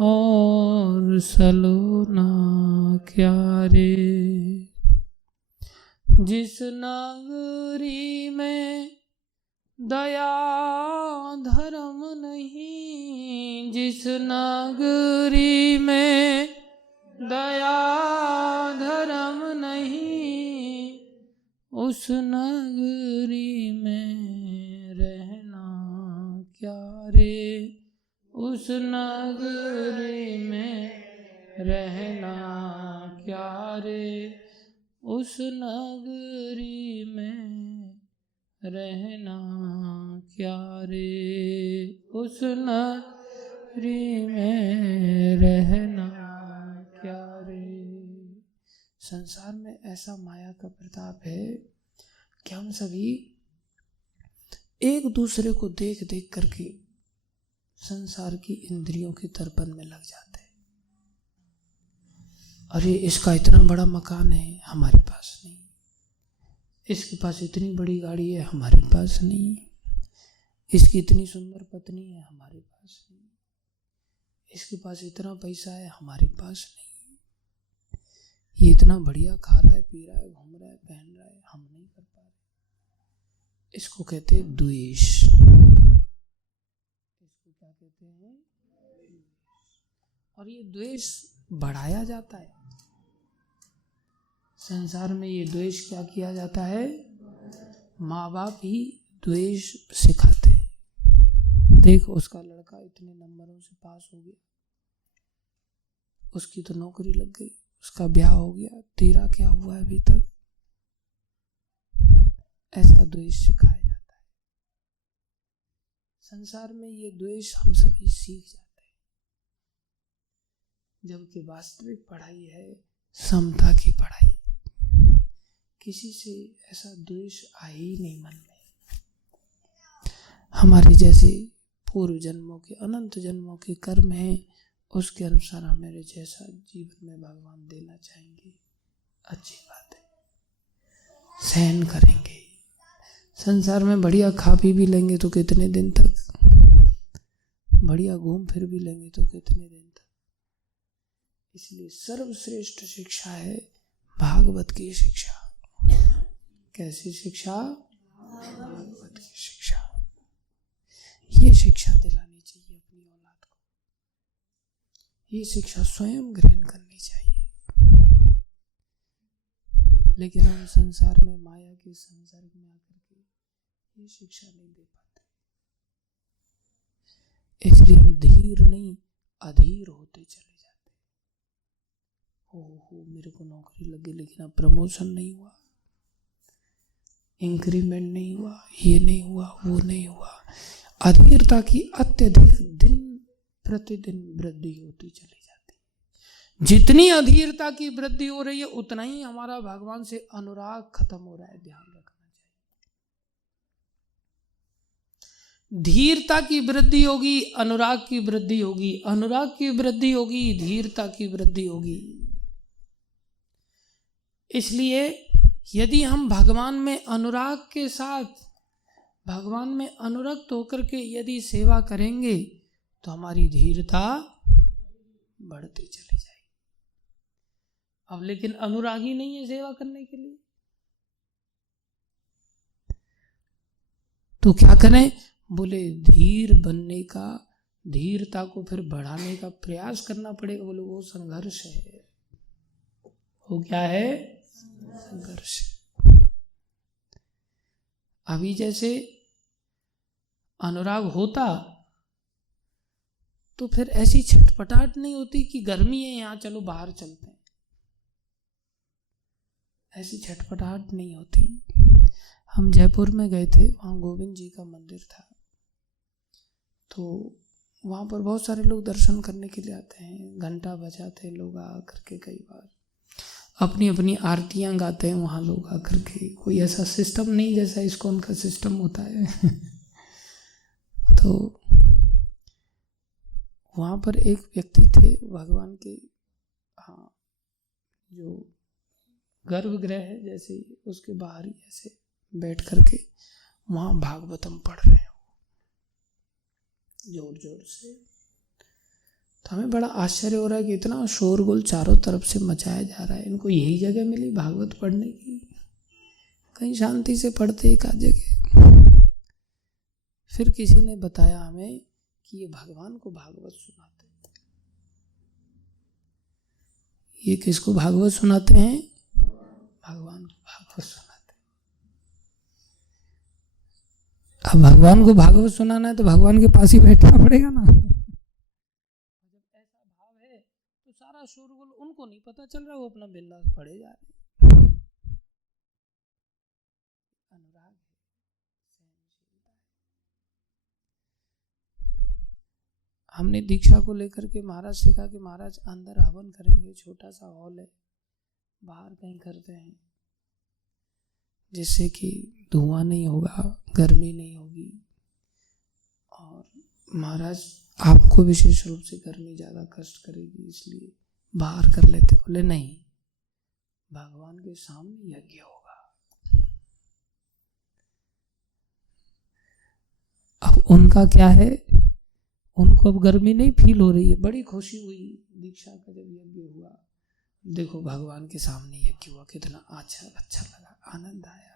और सलोना क्या रे। जिस नगरी में दया धर्म नहीं, जिस नगरी में दया धर्म नहीं, उस नगरी में रहना क्या रे, उस नगरी में रहना क्या रे, उस नगरी में रहना क्या रे, उस नगरी में रहना क्या रे। संसार में ऐसा माया का प्रताप है कि हम सभी एक दूसरे को देख देख करके संसार की इंद्रियों की दर्पण में लग जाते हैं। अरे इसका इतना बड़ा मकान है, हमारे पास नहीं, इसके पास इतनी बड़ी गाड़ी है, हमारे पास नहीं, इसकी इतनी सुंदर पत्नी है, हमारे पास नहीं, इसके पास इतना पैसा है, हमारे पास नहीं, ये इतना बढ़िया खा रहा है, पी रहा है, घूम रहा है, पहन रहा है, हम नहीं कर पा रहे। इसको कहते हैं द्वेष। इसको क्या कहते हैं? और ये द्वेष बढ़ाया जाता है संसार में। ये द्वेष क्या किया जाता है? माँ बाप ही द्वेष सिखाते हैं। देख उसका लड़का इतने नंबरों से पास हो गया, उसकी तो नौकरी लग गई, उसका ब्याह हो गया, तेरा क्या हुआ है अभी तक? ऐसा द्वेष सिखाया जाता है संसार में। ये द्वेष हम सभी सीख जाते हैं, जबकि वास्तविक पढ़ाई है समता की पढ़ाई। किसी से ऐसा द्वेष आए ही नहीं मन में। हमारे जैसे पूर्व जन्मों के, अनंत जन्मों के कर्म हैं, उसके अनुसार हमारे जैसा जीवन में भगवान देना चाहेंगे, अच्छी बात है, सहन करेंगे। संसार में बढ़िया खा पी भी लेंगे तो कितने दिन तक, बढ़िया घूम फिर भी लेंगे तो कितने दिन तक। इसलिए सर्वश्रेष्ठ शिक्षा है भागवत की शिक्षा। कैसी शिक्षा? भागवत की शिक्षा। ये शिक्षा दिलानी चाहिए अपनी औलाद को, ये शिक्षा स्वयं ग्रहण करनी चाहिए। लेकिन हम संसार में माया के संसर्ग में आकर के ये शिक्षा नहीं दे पाते, इसलिए हम धीर नहीं अधीर होते चले जाते। हो मेरे को नौकरी लगी लेकिन अब प्रमोशन नहीं हुआ, इंक्रीमेंट नहीं हुआ, ये नहीं हुआ, वो नहीं हुआ। अधीरता की अत्यधिक दिन प्रतिदिन वृद्धि होती चली जाती है। जितनी अधीरता की वृद्धि हो रही है उतना ही हमारा भगवान से अनुराग खत्म हो रहा है। ध्यान रखना चाहिए। धीरता की वृद्धि होगी, अनुराग की वृद्धि होगी, अनुराग की वृद्धि होगी, धीरता की वृद्धि होगी। इसलिए यदि हम भगवान में अनुराग के साथ, भगवान में अनुरक्त होकर के यदि सेवा करेंगे तो हमारी धीरता बढ़ती चली जाएगी। अब लेकिन अनुराग ही नहीं है सेवा करने के लिए, तो क्या करें? बोले धीर बनने का, धीरता को फिर बढ़ाने का प्रयास करना पड़ेगा। बोले वो संघर्ष है। वो क्या है? संघर्ष। अभी जैसे अनुराग होता तो फिर ऐसी छटपटाहट नहीं होती कि गर्मी है यहाँ चलो बाहर चलते हैं, ऐसी छटपटाहट नहीं होती। हम जयपुर में गए थे, वहाँ गोविंद जी का मंदिर था, तो वहाँ पर बहुत सारे लोग दर्शन करने के लिए आते हैं, घंटा बजाते हैं लोग आकर के, कई बार अपनी अपनी आरतियाँ गाते हैं वहाँ लोग आकर के। कोई ऐसा सिस्टम नहीं जैसा ISKCON का सिस्टम होता है तो वहाँ पर एक व्यक्ति थे भगवान के, हाँ, जो गर्भगृह है जैसे उसके बाहर ही ऐसे बैठ करके वहाँ भागवतम पढ़ रहे हैं जोर जोर से। तो हमें बड़ा आश्चर्य हो रहा है कि इतना शोरगुल चारों तरफ से मचाया जा रहा है, इनको यही जगह मिली भागवत पढ़ने की? कहीं शांति से पढ़ते एक आध जगह। फिर किसी ने बताया हमें कि ये भगवान को भागवत सुनाते हैं। ये किसको भागवत सुनाते हैं? भगवान को भागवत सुनाते हैं। अब भगवान को भागवत सुनाना है तो भगवान के पास ही बैठना पड़ेगा ना। जब ऐसा भाव है तो सारा शोरगुल उनको नहीं पता चल रहा, वो अपना बिंदास पढ़े जा रहे हैं। अनुराग है, सहनशीलता है। हमने दीक्षा को लेकर के महाराज से कहा कि महाराज अंदर हवन करेंगे, छोटा सा हॉल है, बाहर कहीं करते हैं जिससे कि धुआं नहीं होगा, गर्मी नहीं होगी, और महाराज आपको विशेष रूप से गर्मी ज़्यादा कष्ट करेगी इसलिए बाहर कर लेते। बोले नहीं, भगवान के सामने यज्ञ होगा। अब उनका क्या है, उनको अब गर्मी नहीं फील हो रही है। बड़ी खुशी हुई दीक्षा का जब यज्ञ हुआ, देखो भगवान के सामने यज्ञ हुआ, कितना अच्छा लगा, आनंद आया।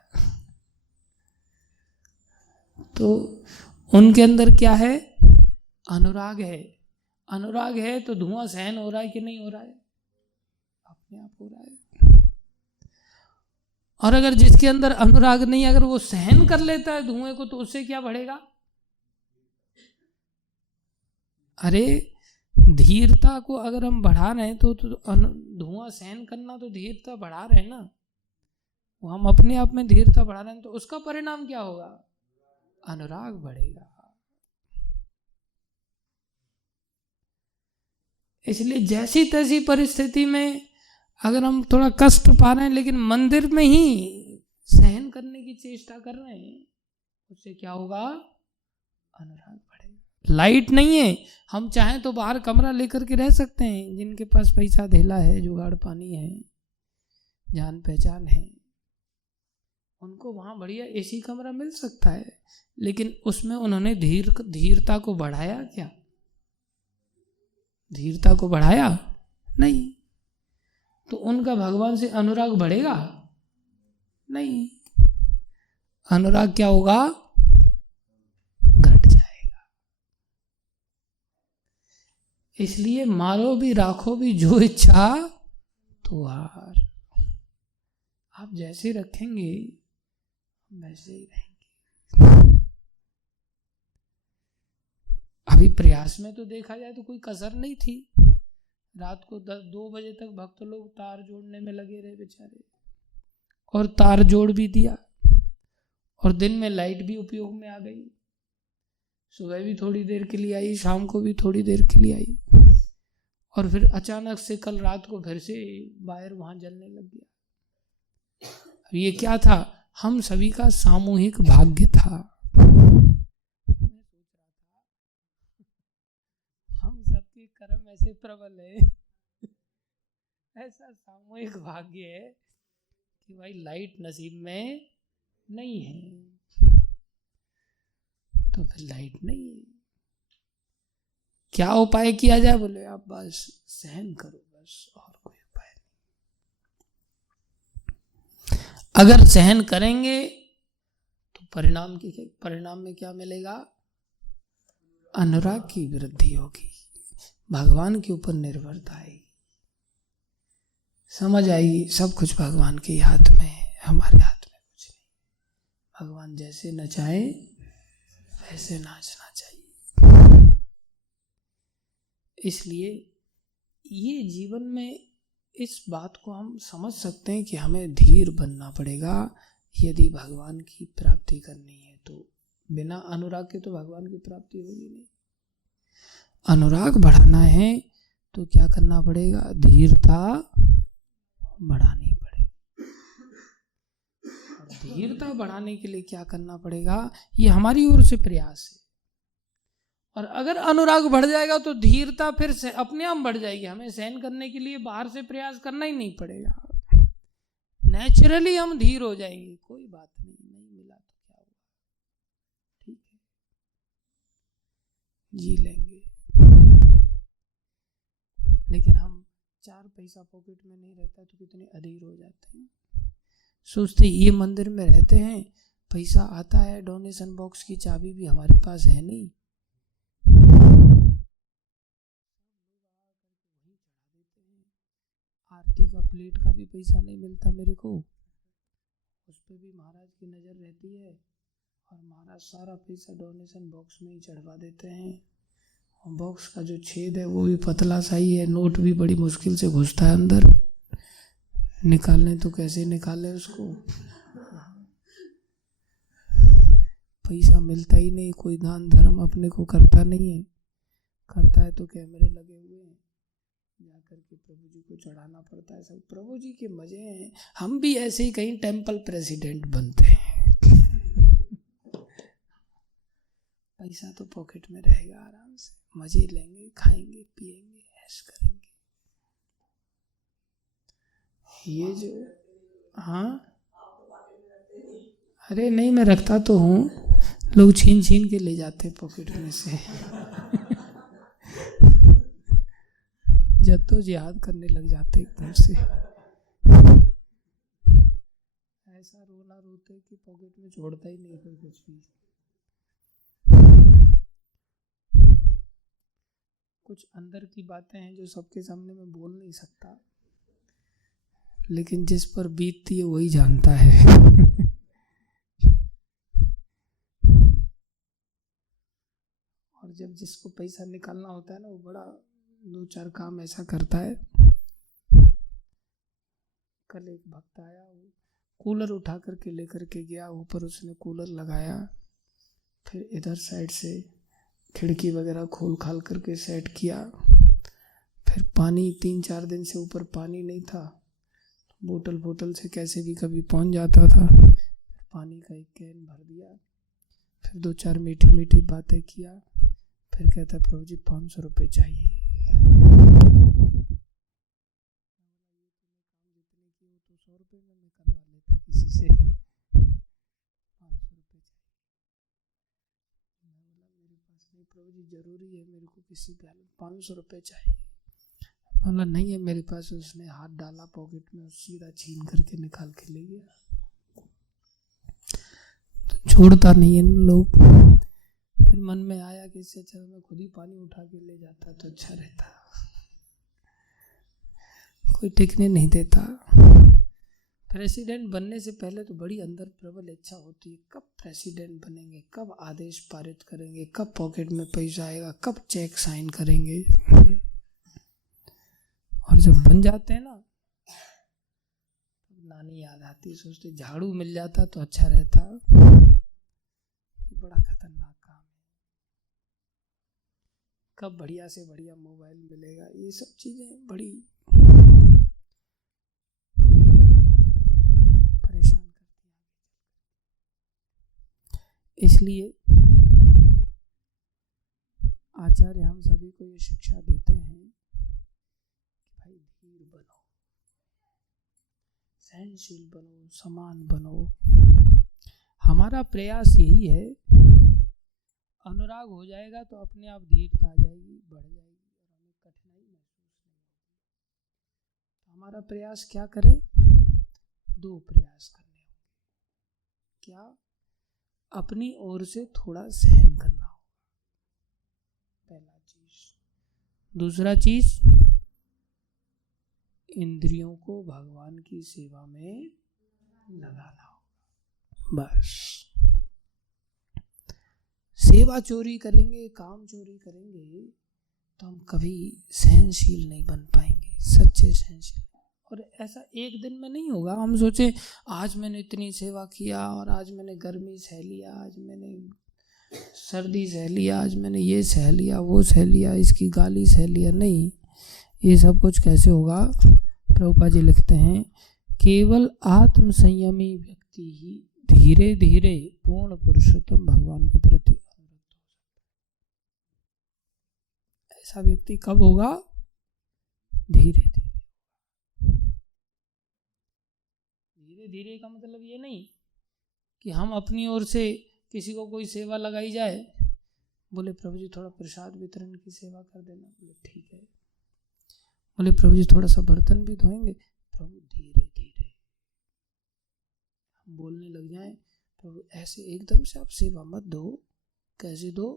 तो उनके अंदर क्या है? अनुराग है। अनुराग है तो धुआं सहन हो रहा है कि नहीं हो रहा है? अपने आप हो रहा है। और अगर जिसके अंदर अनुराग नहीं, अगर वो सहन कर लेता है धुएं को, तो उससे क्या बढ़ेगा? अरे धीरता को अगर हम बढ़ा रहे हैं तो धुआं सहन करना तो धीरता बढ़ा रहे हैं ना। वो हम अपने आप में धीरता बढ़ा रहे हैं तो उसका परिणाम क्या होगा? अनुराग बढ़ेगा। इसलिए जैसी तैसी परिस्थिति में अगर हम थोड़ा कष्ट पा रहे हैं लेकिन मंदिर में ही सहन करने की चेष्टा कर रहे हैं, उससे क्या होगा? अनुराग बढ़ेगा। लाइट नहीं है, हम चाहें तो बाहर कमरा लेकर के रह सकते हैं, जिनके पास पैसा धेला है, जुगाड़ पानी है, जान पहचान है, उनको वहाँ बढ़िया AC कमरा मिल सकता है। लेकिन उसमें उन्होंने धीरता को बढ़ाया क्या? धीरता को बढ़ाया नहीं, तो उनका भगवान से अनुराग बढ़ेगा नहीं। अनुराग क्या होगा? घट जाएगा। इसलिए मारो भी राखो भी जो इच्छा तो हार। आप जैसे रखेंगे वैसे ही रहेंगे। अभी प्रयास में तो देखा जाए तो कोई कसर नहीं थी। रात को 2 बजे तक भक्त लोग तार जोड़ने में लगे रहे बेचारे, और तार जोड़ भी दिया, और दिन में लाइट भी उपयोग में आ गई। सुबह भी थोड़ी देर के लिए आई, शाम को भी थोड़ी देर के लिए आई, और फिर अचानक से कल रात को फिर से वायर वहां जलने लग गया। अब ये क्या था? हम सभी का सामूहिक भाग्य था। हम सबके कर्म ऐसे प्रबल है, ऐसा सामूहिक भाग्य है कि भाई लाइट नसीब में नहीं है, तो फिर लाइट नहीं है, क्या उपाय किया जाए? बोले आप बस सहन करो, बस, और कोई उपाय नहीं। अगर सहन करेंगे तो परिणाम में क्या मिलेगा? अनुराग की वृद्धि होगी, भगवान के ऊपर निर्भरता आएगी, समझ आएगी सब कुछ भगवान के हाथ में है, हमारे हाथ में कुछ नहीं। भगवान जैसे नचाए वैसे नाचना चाहिए। इसलिए ये जीवन में इस बात को हम समझ सकते हैं कि हमें धीर बनना पड़ेगा यदि भगवान की प्राप्ति करनी है। तो बिना अनुराग के तो भगवान की प्राप्ति होगी नहीं। अनुराग बढ़ाना है तो क्या करना पड़ेगा? धीरता बढ़ानी पड़ेगी। और धीरता बढ़ाने के लिए क्या करना पड़ेगा? ये हमारी ओर से प्रयास है। और अगर अनुराग बढ़ जाएगा तो धीरता फिर से अपने आप बढ़ जाएगी। हमें सहन करने के लिए बाहर से प्रयास करना ही नहीं पड़ेगा, नेचुरली हम धीर हो जाएंगे। कोई बात नहीं, नहीं मिला तो क्या हुआ, ठीक है, जी लेंगे। लेकिन हम 4 पैसा पॉकेट में नहीं रहता तो कितने अधीर हो जाते हैं। सोचते ये मंदिर में रहते हैं, पैसा आता है, डोनेशन बॉक्स की चाबी भी हमारे पास है नहीं, आरती का प्लेट का भी पैसा नहीं मिलता मेरे को, उस पर भी महाराज की नज़र रहती है। और महाराज सारा पैसा डोनेशन बॉक्स में ही चढ़वा देते हैं। और बॉक्स का जो छेद है वो भी पतला सा ही है, नोट भी बड़ी मुश्किल से घुसता है अंदर, निकालने तो कैसे निकाले उसको, पैसा मिलता ही नहीं। कोई दान धर्म अपने को करता नहीं है, करता है तो कैमरे लगे हुए हैं, जाकर के प्रभु जी को चढ़ाना पड़ता है। सब प्रभु जी के मजे हैं। हम भी ऐसे ही कहीं टेम्पल प्रेसिडेंट बनते हैं, पैसा तो पॉकेट में रहेगा, आराम से मजे लेंगे, खाएंगे, पिएंगे, ऐश करेंगे। ये जो अरे नहीं, मैं रखता तो हूँ, लोग छीन छीन के ले जाते पॉकेट में से जद्दोजहद करने लग जाते एकदम से, ऐसा रोना रोते कि पॉकेट में छोड़ता ही नहीं कोई कुछ भी। कुछ अंदर की बातें हैं जो सबके सामने मैं बोल नहीं सकता, लेकिन जिस पर बीतती है वही जानता है। और जब जिसको पैसा निकालना होता है ना, वो बड़ा 2-4 काम ऐसा करता है। कल एक भक्त आया, वो कूलर उठा करके लेकर के गया, ऊपर उसने कूलर लगाया, फिर इधर साइड से खिड़की वगैरह खोल खाल करके सेट किया। फिर पानी 3-4 दिन से ऊपर पानी नहीं था, बोतल से कैसे भी कभी पहुंच जाता था, पानी का एक कैन भर दिया। फिर 2-4 मीठी मीठी बातें किया, फिर कहता है प्रभु जी 500 रुपये चाहिए। तो 100 रुपये में मैं करवा लेता किसी से, 500 रुपये चाहिए। मैं बोला मेरे पास नहीं प्रभु जी, जरूरी है मेरे को, किसी पे 500 रुपये चाहिए। बोला नहीं है मेरे पास। उसने हाथ डाला पॉकेट में, सीधा छीन करके निकाल के ले गया। तो छोड़ता नहीं है लोग। फिर मन में आया कि इससे अच्छा मैं खुद ही पानी उठा के ले जाता तो अच्छा रहता, कोई टिकने नहीं देता। प्रेसिडेंट बनने से पहले तो बड़ी अंदर प्रबल इच्छा होती है, कब प्रेसिडेंट बनेंगे, कब आदेश पारित करेंगे, कब पॉकेट में पैसा आएगा, कब चेक साइन करेंगे। और जब बन जाते हैं ना, तब नानी याद आती, सोचते झाड़ू मिल जाता तो अच्छा रहता। ये बड़ा खतरनाक काम है। कब बढ़िया से बढ़िया मोबाइल मिलेगा, ये सब चीजें बड़ी परेशान करती हैं। इसलिए आचार्य हम सभी को ये शिक्षा देते हैं कि भाई धीर बनो, सहनशील बनो, समान बनो। हमारा प्रयास यही है, अनुराग हो जाएगा तो अपने आप धीरता आ जाएगी, बढ़ जाएगी और हमें कठिनाई महसूस नहीं होगी। तो हमारा प्रयास क्या करें? 2 प्रयास करने होंगे। क्या? अपनी ओर से थोड़ा सहन करना होगा, पहला चीज। दूसरा चीज, इंद्रियों को भगवान की सेवा में लगाना होगा। बस सेवा चोरी करेंगे, काम चोरी करेंगे तो हम कभी सहनशील नहीं बन पाएंगे, सच्चे सहनशील। और ऐसा एक दिन में नहीं होगा। हम सोचे आज मैंने इतनी सेवा किया और आज मैंने गर्मी सह लिया, आज मैंने सर्दी सह लिया, आज मैंने ये सह लिया, वो सह लिया, इसकी गाली सह लिया। नहीं, ये सब कुछ कैसे होगा? प्रभुपाद जी लिखते हैं, केवल आत्म संयमी व्यक्ति ही धीरे धीरे पूर्ण पुरुषोत्तम भगवान के प्रति अनुरक्त हो सकता है। ऐसा व्यक्ति कब होगा? धीरे धीरे। धीरे धीरे का मतलब ये नहीं कि हम अपनी ओर से किसी को कोई सेवा लगाई जाए, बोले प्रभु जी थोड़ा प्रसाद वितरण की सेवा कर देना, बोले ठीक है। बोले प्रभु जी थोड़ा सा बर्तन भी धोएंगे, प्रभु धीरे धीरे। हम बोलने लग जाएं, प्रभु ऐसे एकदम से आप सेवा मत दो। कैसे दो?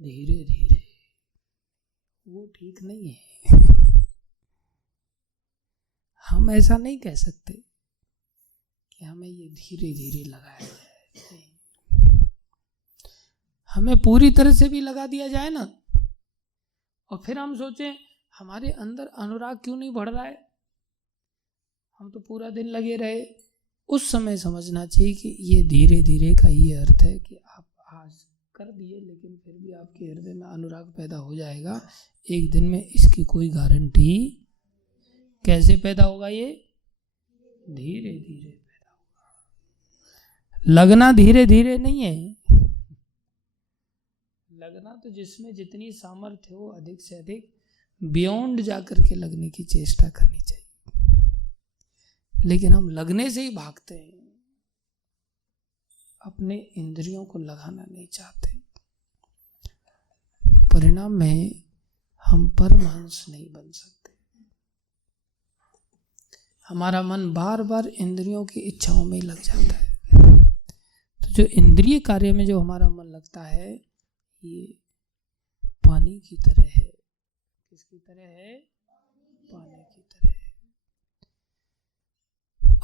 धीरे धीरे। वो ठीक नहीं है। हम ऐसा नहीं कह सकते कि हमें ये धीरे धीरे लगाया जाए। हमें पूरी तरह से भी लगा दिया जाए ना, और फिर हम सोचें हमारे अंदर अनुराग क्यों नहीं बढ़ रहा है, हम तो पूरा दिन लगे रहे। उस समय समझना चाहिए कि ये धीरे धीरे का ये अर्थ है कि आप आज कर दिए, लेकिन फिर भी आपके हृदय में अनुराग पैदा हो जाएगा एक दिन में, इसकी कोई गारंटी। कैसे पैदा होगा? ये धीरे धीरे पैदा होगा। लगना धीरे धीरे नहीं है। लगना तो जिसमें जितनी सामर्थ्य हो अधिक से अधिक बियॉन्ड जाकर के लगने की चेष्टा करनी चाहिए। लेकिन हम लगने से ही भागते हैं, अपने इंद्रियों को लगाना नहीं चाहते। परिणाम में हम परमहंस नहीं बन सकते। हमारा मन बार बार इंद्रियों की इच्छाओं में लग जाता है। तो जो इंद्रिय कार्य में जो हमारा मन लगता है, ये पानी की तरह है। किसकी तरह है? पानी की तरह है।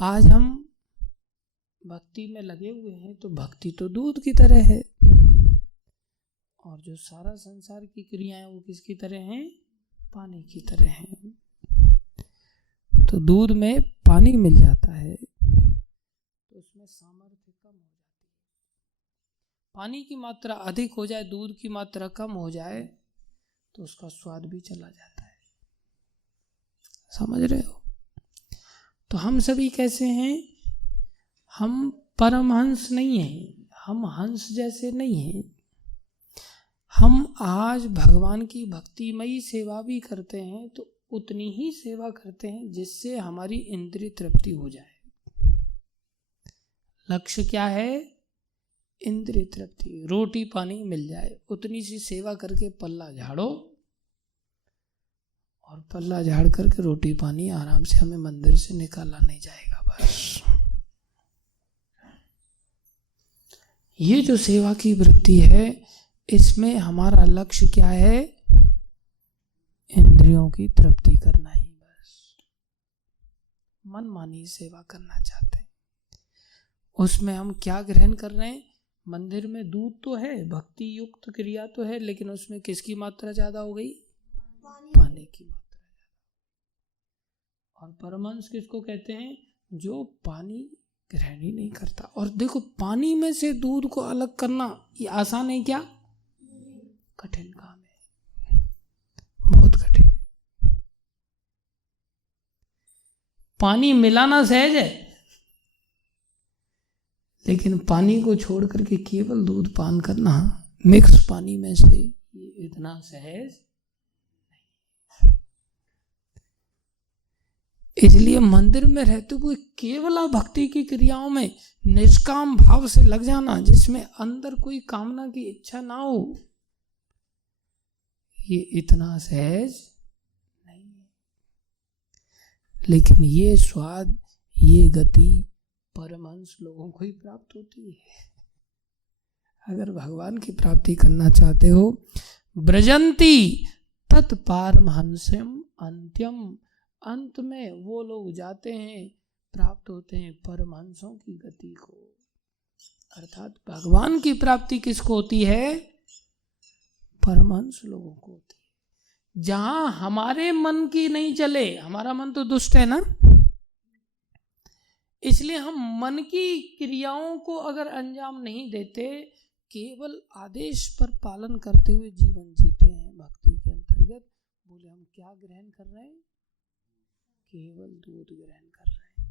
आज हम भक्ति में लगे हुए हैं तो भक्ति तो दूध की तरह है, और जो सारा संसार की क्रियाएं वो किसकी तरह हैं? पानी की तरह हैं। तो दूध में पानी मिल जाता है तो उसमें सामर्थ्य कम हो जाती है। पानी की मात्रा अधिक हो जाए, दूध की मात्रा कम हो जाए तो उसका स्वाद भी चला जाता है। समझ रहे हो? तो हम सभी कैसे हैं? हम परमहंस नहीं हैं, हम हंस जैसे नहीं हैं। हम आज भगवान की भक्तिमयी सेवा भी करते हैं तो उतनी ही सेवा करते हैं जिससे हमारी इंद्रिय तृप्ति हो जाए। लक्ष्य क्या है? इंद्रिय तृप्ति। रोटी पानी मिल जाए, उतनी सी सेवा करके पल्ला झाड़ो, और पल्ला झाड़ करके रोटी पानी आराम से हमें मंदिर से निकाला नहीं जाएगा। बस ये जो सेवा की वृत्ति है, इसमें हमारा लक्ष्य क्या है? इंद्रियों की तृप्ति करना ही। बस मनमानी सेवा करना चाहते हैं। उसमें हम क्या ग्रहण कर रहे हैं? मंदिर में दूध तो है, भक्ति युक्त क्रिया तो है, लेकिन उसमें किसकी मात्रा ज्यादा हो गई? पानी की मात्रा ज्यादा। और परमहंस किसको कहते हैं? जो पानी ग्रहण ही नहीं करता। और देखो, पानी में से दूध को अलग करना ये आसान है क्या? कठिन काम है, बहुत कठिन। पानी मिलाना सहज है, लेकिन पानी को छोड़ करके केवल दूध पान करना मिक्स पानी में से, ये इतना सहज नहीं। इसलिए मंदिर में रहते हुए केवल भक्ति की क्रियाओं में निष्काम भाव से लग जाना, जिसमें अंदर कोई कामना की इच्छा ना हो, ये इतना सहज नहीं है। लेकिन ये स्वाद, ये गति परमहंस लोगों को ही प्राप्त होती है। अगर भगवान की प्राप्ति करना चाहते हो, ब्रजंती तत्पारमहंस्यम अंत्यम, अंत में वो लोग जाते हैं, प्राप्त होते हैं परमहंसों की गति को। अर्थात भगवान की प्राप्ति किसको होती है? परमहंस लोगों को होती है। जहां हमारे मन की नहीं चले, हमारा मन तो दुष्ट है ना, इसलिए हम मन की क्रियाओं को अगर अंजाम नहीं देते, केवल आदेश पर पालन करते हुए जीवन जीते हैं भक्ति के अंतर्गत। बोले हम क्या ग्रहण कर रहे हैं? केवल दूध ग्रहण कर रहे हैं।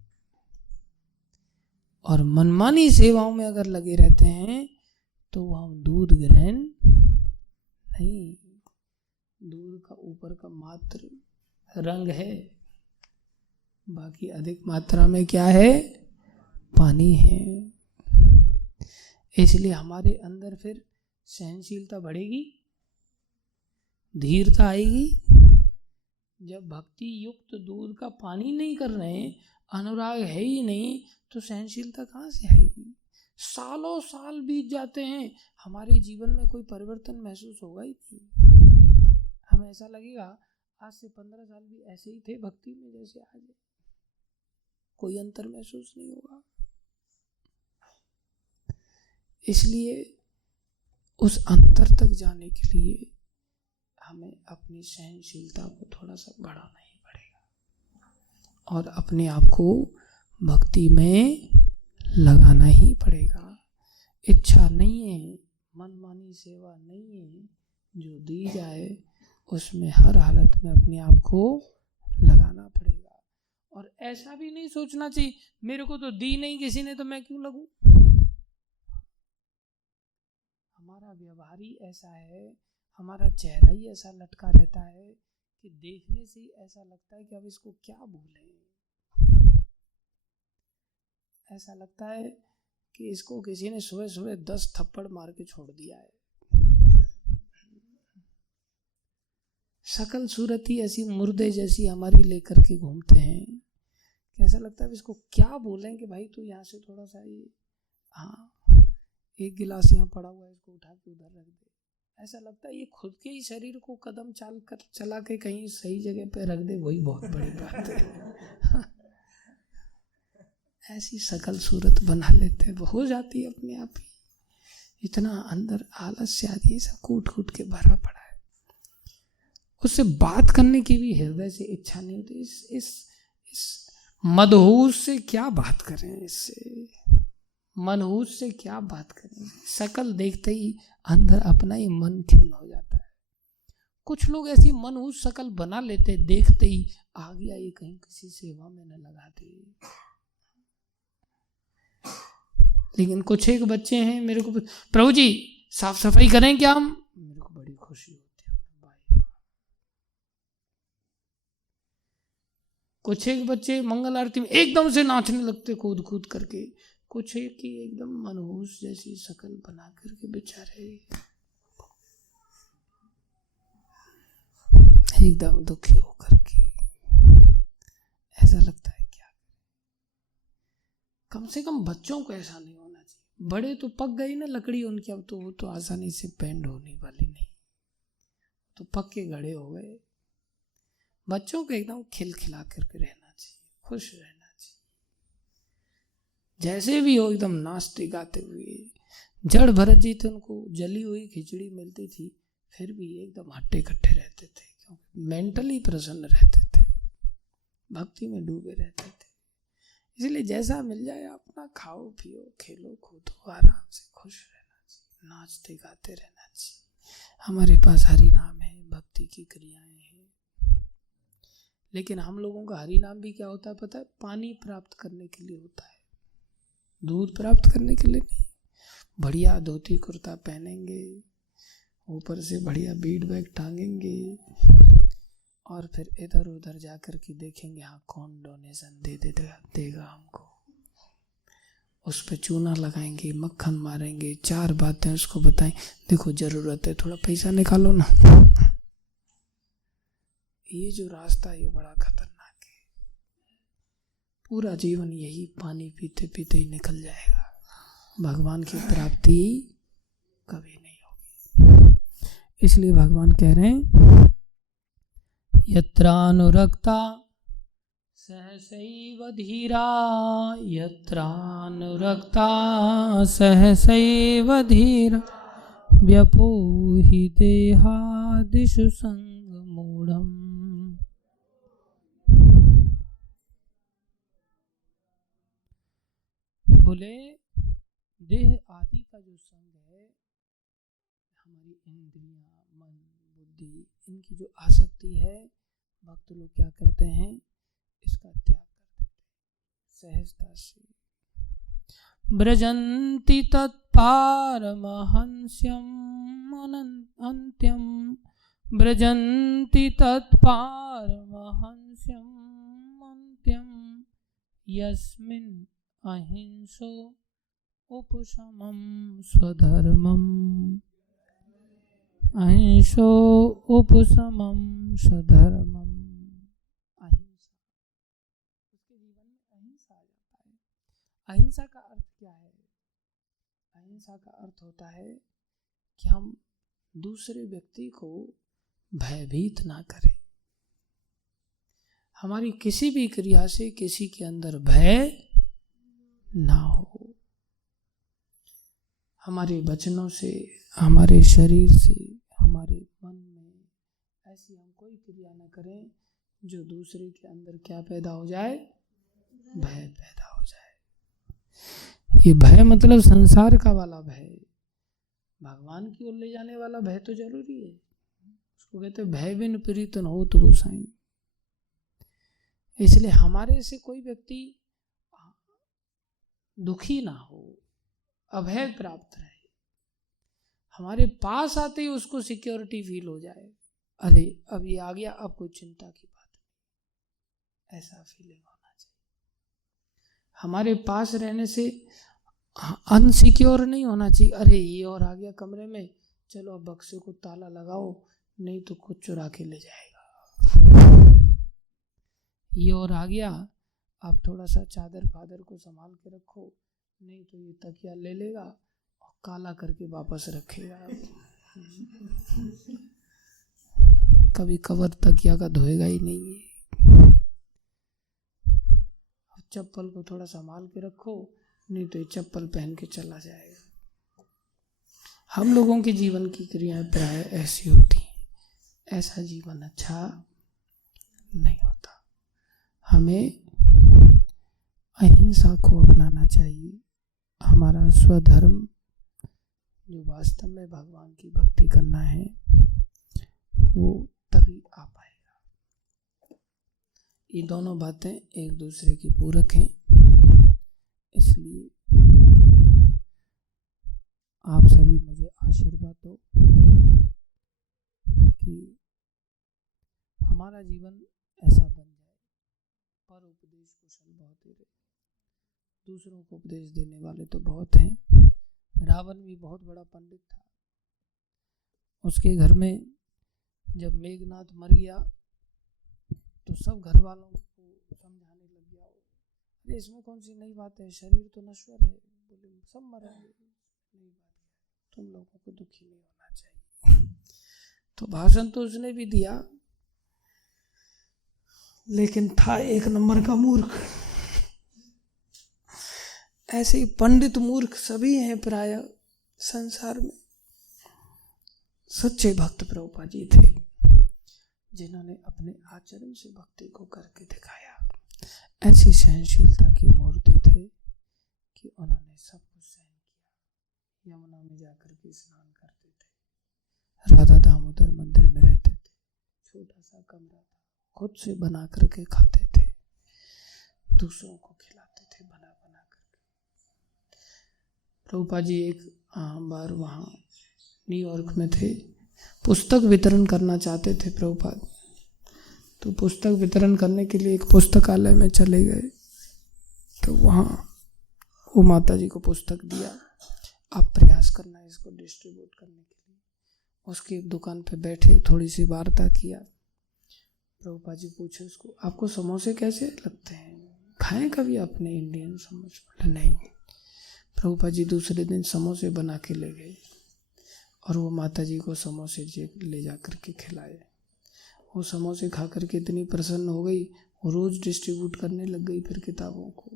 और मनमानी सेवाओं में अगर लगे रहते हैं तो हम दूध ग्रहण नहीं, दूध का ऊपर का मात्र रंग है, बाकी अधिक मात्रा में क्या है? पानी है। इसलिए हमारे अंदर फिर सहनशीलता बढ़ेगी, धीरता आएगी। जब भक्ति युक्त दूध का पानी नहीं कर रहे हैं, अनुराग है ही नहीं, तो सहनशीलता कहाँ से आएगी? सालों साल बीत जाते हैं, हमारे जीवन में कोई परिवर्तन महसूस होगा ही नहीं। हमें ऐसा लगेगा आज से 15 साल भी ऐसे ही थे भक्ति में जैसे आज है, कोई अंतर महसूस नहीं होगा। इसलिए उस अंतर तक जाने के लिए हमें अपनी सहनशीलता को थोड़ा सा बढ़ाना ही पड़ेगा और अपने आप को भक्ति में लगाना ही पड़ेगा। इच्छा नहीं है, मनमानी सेवा नहीं है, जो दी जाए उसमें हर हालत में अपने आप को लगाना पड़ेगा। और ऐसा भी नहीं सोचना चाहिए मेरे को तो दी नहीं किसी ने तो मैं क्यों लगूं। हमारा व्यवहार ही ऐसा है, हमारा चेहरा ही ऐसा लटका रहता है कि देखने से ही ऐसा लगता है कि अब इसको क्या बोलें। ऐसा लगता है कि इसको किसी ने सुबह सुबह 10 थप्पड़ मार के छोड़ दिया है। शकल सूरत ही ऐसी मुर्दे जैसी हमारी लेकर के घूमते हैं। कैसा लगता है इसको क्या बोलें कि भाई तू यहाँ से थोड़ा सा ये, हाँ एक गिलास यहाँ पड़ा हुआ है, इसको उठा के उधर रख दे। ऐसा लगता है ये खुद के ही शरीर को कदम चला के कहीं सही जगह पे रख दे, वही बहुत बड़ी बात है। ऐसी शकल सूरत बना लेते, हो जाती है अपने आप ही। इतना अंदर आलस्य आदि सब कूट कूट के भरा पड़ा है, उससे बात करने की भी हृदय से इच्छा नहीं होती। इस मदहूस से क्या बात करें, इससे मनहूस से क्या बात करें। शकल देखते ही अंदर अपना ही मन खिन्न हो जाता है। कुछ लोग ऐसी मनहूस शकल बना लेते, देखते ही आ गया ये कहीं किसी सेवा में न लगा दे। लेकिन कुछ एक बच्चे हैं, मेरे को प्रभु जी साफ सफाई करें क्या हम, मेरे को बड़ी खुशी होती है भाई। कुछ एक बच्चे मंगल आरती में एकदम से नाचने लगते कूद कूद करके, कुछ एक ही एकदम मनहूस जैसी शकल बना करके बेचारे एकदम दुखी होकर के, ऐसा लगता है क्या। कम से कम बच्चों को ऐसा नहीं होना चाहिए। बड़े तो पक गई ना लकड़ी उनकी, अब तो वो तो आसानी से पेंड होने वाली नहीं, तो पक्के गड़े हो गए। बच्चों को एकदम खिलखिला करके रहना चाहिए, खुश रहना चाहिए। जैसे भी हो एकदम नाचते गाते हुए। जड़ भरत जी थे, उनको जली हुई खिचड़ी मिलती थी, फिर भी एकदम हट्टे कट्टे रहते थे, क्योंकि मेंटली प्रसन्न रहते थे, भक्ति में डूबे रहते थे। इसलिए जैसा मिल जाए अपना खाओ पियो खेलो कूदो, आराम से खुश रहना चाहिए, नाचते गाते रहना चाहिए। हमारे पास हरि नाम है, भक्ति की क्रियाएं हैं। लेकिन हम लोगों का हरि नाम भी क्या होता है पता है? पानी प्राप्त करने के लिए होता है, दूध प्राप्त करने के लिए नहीं। बढ़िया धोती कुर्ता पहनेंगे, ऊपर से बढ़िया बीड बैग टांगेंगे और फिर इधर उधर जाकर के देखेंगे हाँ कौन डोनेशन देगा हमको। उस पे चूना लगाएंगे, मक्खन मारेंगे, 4 बातें उसको बताएं, देखो जरूरत है थोड़ा पैसा निकालो ना। ये जो रास्ता है ये बड़ा खतरनाक है। पूरा जीवन यही पानी पीते पीते ही निकल जाएगा, भगवान की प्राप्ति कभी नहीं होगी। इसलिए भगवान कह रहे हैं यत्रानुरक्ता सहसैव धीरा, यत्रानुरक्ता सहसैव धीरा, व्यपोहि देहादिषु संगमूढ़म्। बोले देह आदि का जो संग है, हमारी इंद्रियां, मन, बुद्धि, इनकी जो आसक्ति है, भक्त लोग क्या करते हैं, इसका त्याग कर देते सहजता से। ब्रजन्ति तत्पारमहंस्यम् अन्त्यम्, ब्रजन्ति तत्पारमहंस्यम् अन्त्यम्, यस्मिन् अहिंसो उपशमं स्वधर्मम्, अहिंसो उपशमं स्वधर्मम्। अहिंसा, उसके जीवन में अहिंसा आ जाता है। अहिंसा का अर्थ क्या है? अहिंसा का अर्थ होता है कि हम दूसरे व्यक्ति को भयभीत ना करें। हमारी किसी भी क्रिया से किसी के अंदर भय ना हो। हमारे वचनों से, हमारे शरीर से, हमारे मन में ऐसी हम कोई क्रिया न करें जो दूसरे के अंदर क्या पैदा हो जाए, भय पैदा हो जाए। ये भय मतलब संसार का वाला भय, भगवान की ओर ले जाने वाला भय तो जरूरी है। उसको कहते भय बिन प्रीत न हो तो गोसाई। इसलिए हमारे से कोई व्यक्ति दुखी ना हो, अभय प्राप्त रहे, हमारे पास आते ही उसको सिक्योरिटी फील हो जाए, अरे अब ये आ गया, अब कोई चिंता की बात नहीं, ऐसा फीलिंग होना चाहिए। हमारे पास रहने से अनसिक्योर नहीं होना चाहिए, अरे ये और आ गया कमरे में, चलो अब बक्से को ताला लगाओ, नहीं तो कुछ चुरा के ले जाएगा। ये और आ गया, आप थोड़ा सा चादर फादर को संभाल के रखो, नहीं तो ये तकिया ले लेगा और काला करके वापस रखेगा। कभी कवर तकिया का धोएगा ही नहीं है। चप्पल को थोड़ा संभाल के रखो, नहीं तो ये चप्पल पहन के चला जाएगा। हम लोगों के जीवन की क्रियाएं प्राय ऐसी होती हैं। ऐसा जीवन अच्छा नहीं होता। हमें अहिंसा को अपनाना चाहिए। हमारा स्वधर्म जो वास्तव में भगवान की भक्ति करना है, वो तभी आ पाएगा। ये दोनों बातें एक दूसरे की पूरक हैं। इसलिए आप सभी मुझे आशीर्वाद दो कि हमारा जीवन ऐसा बन जाए, पर उपदेश कुशल बहुत ही रहे। दूसरों को उपदेश देने वाले तो बहुत हैं। रावण भी बहुत बड़ा पंडित था। उसके घर में जब मेघनाथ मर गया तो सब घर वालों को समझाने लग गया, अरे इसमें कौन सी नई बात है, शरीर तो नश्वर है, बोले सब मरेंगे, नई बात है, तुम लोगों को दुखी नहीं होना चाहिए। तो भाषण तो उसने भी दिया, लेकिन था एक नंबर का मूर्ख। ऐसे ही पंडित मूर्ख सभी हैं प्राय संसार में। सच्चे भक्त प्रभुपाद जी थे, जिन्होंने अपने आचरण से भक्ति को करके दिखाया। ऐसी सहनशीलता की मूर्ति थे कि उन्होंने सब कुछ सहन किया। यमुना में जाकर के स्नान करते थे, राधा दामोदर मंदिर में रहते थे, छोटा सा कमरा था, खुद से बना करके खाते थे, दूसरों को खिलाते थे बना बना करके। प्रभुपाद जी एक बार वहाँ न्यूयॉर्क में थे, पुस्तक वितरण करना चाहते थे प्रभुपाद। तो पुस्तक वितरण करने के लिए एक पुस्तकालय में चले गए। तो वहाँ वो माता जी को पुस्तक दिया, आप प्रयास करना है इसको डिस्ट्रीब्यूट करने के लिए। उसकी एक दुकान पे बैठे, थोड़ी सी वार्ता किया। प्रभुपाद जी पूछे उसको, आपको समोसे कैसे लगते हैं, खाएं कभी आपने इंडियन समोसे? बोले नहीं। प्रभुपाद जी दूसरे दिन समोसे बना के ले गए। और वो माता जी को समोसे ले जा कर के खिलाए। वो समोसे खा करके इतनी प्रसन्न हो गई, वो रोज़ डिस्ट्रीब्यूट करने लग गई फिर किताबों को।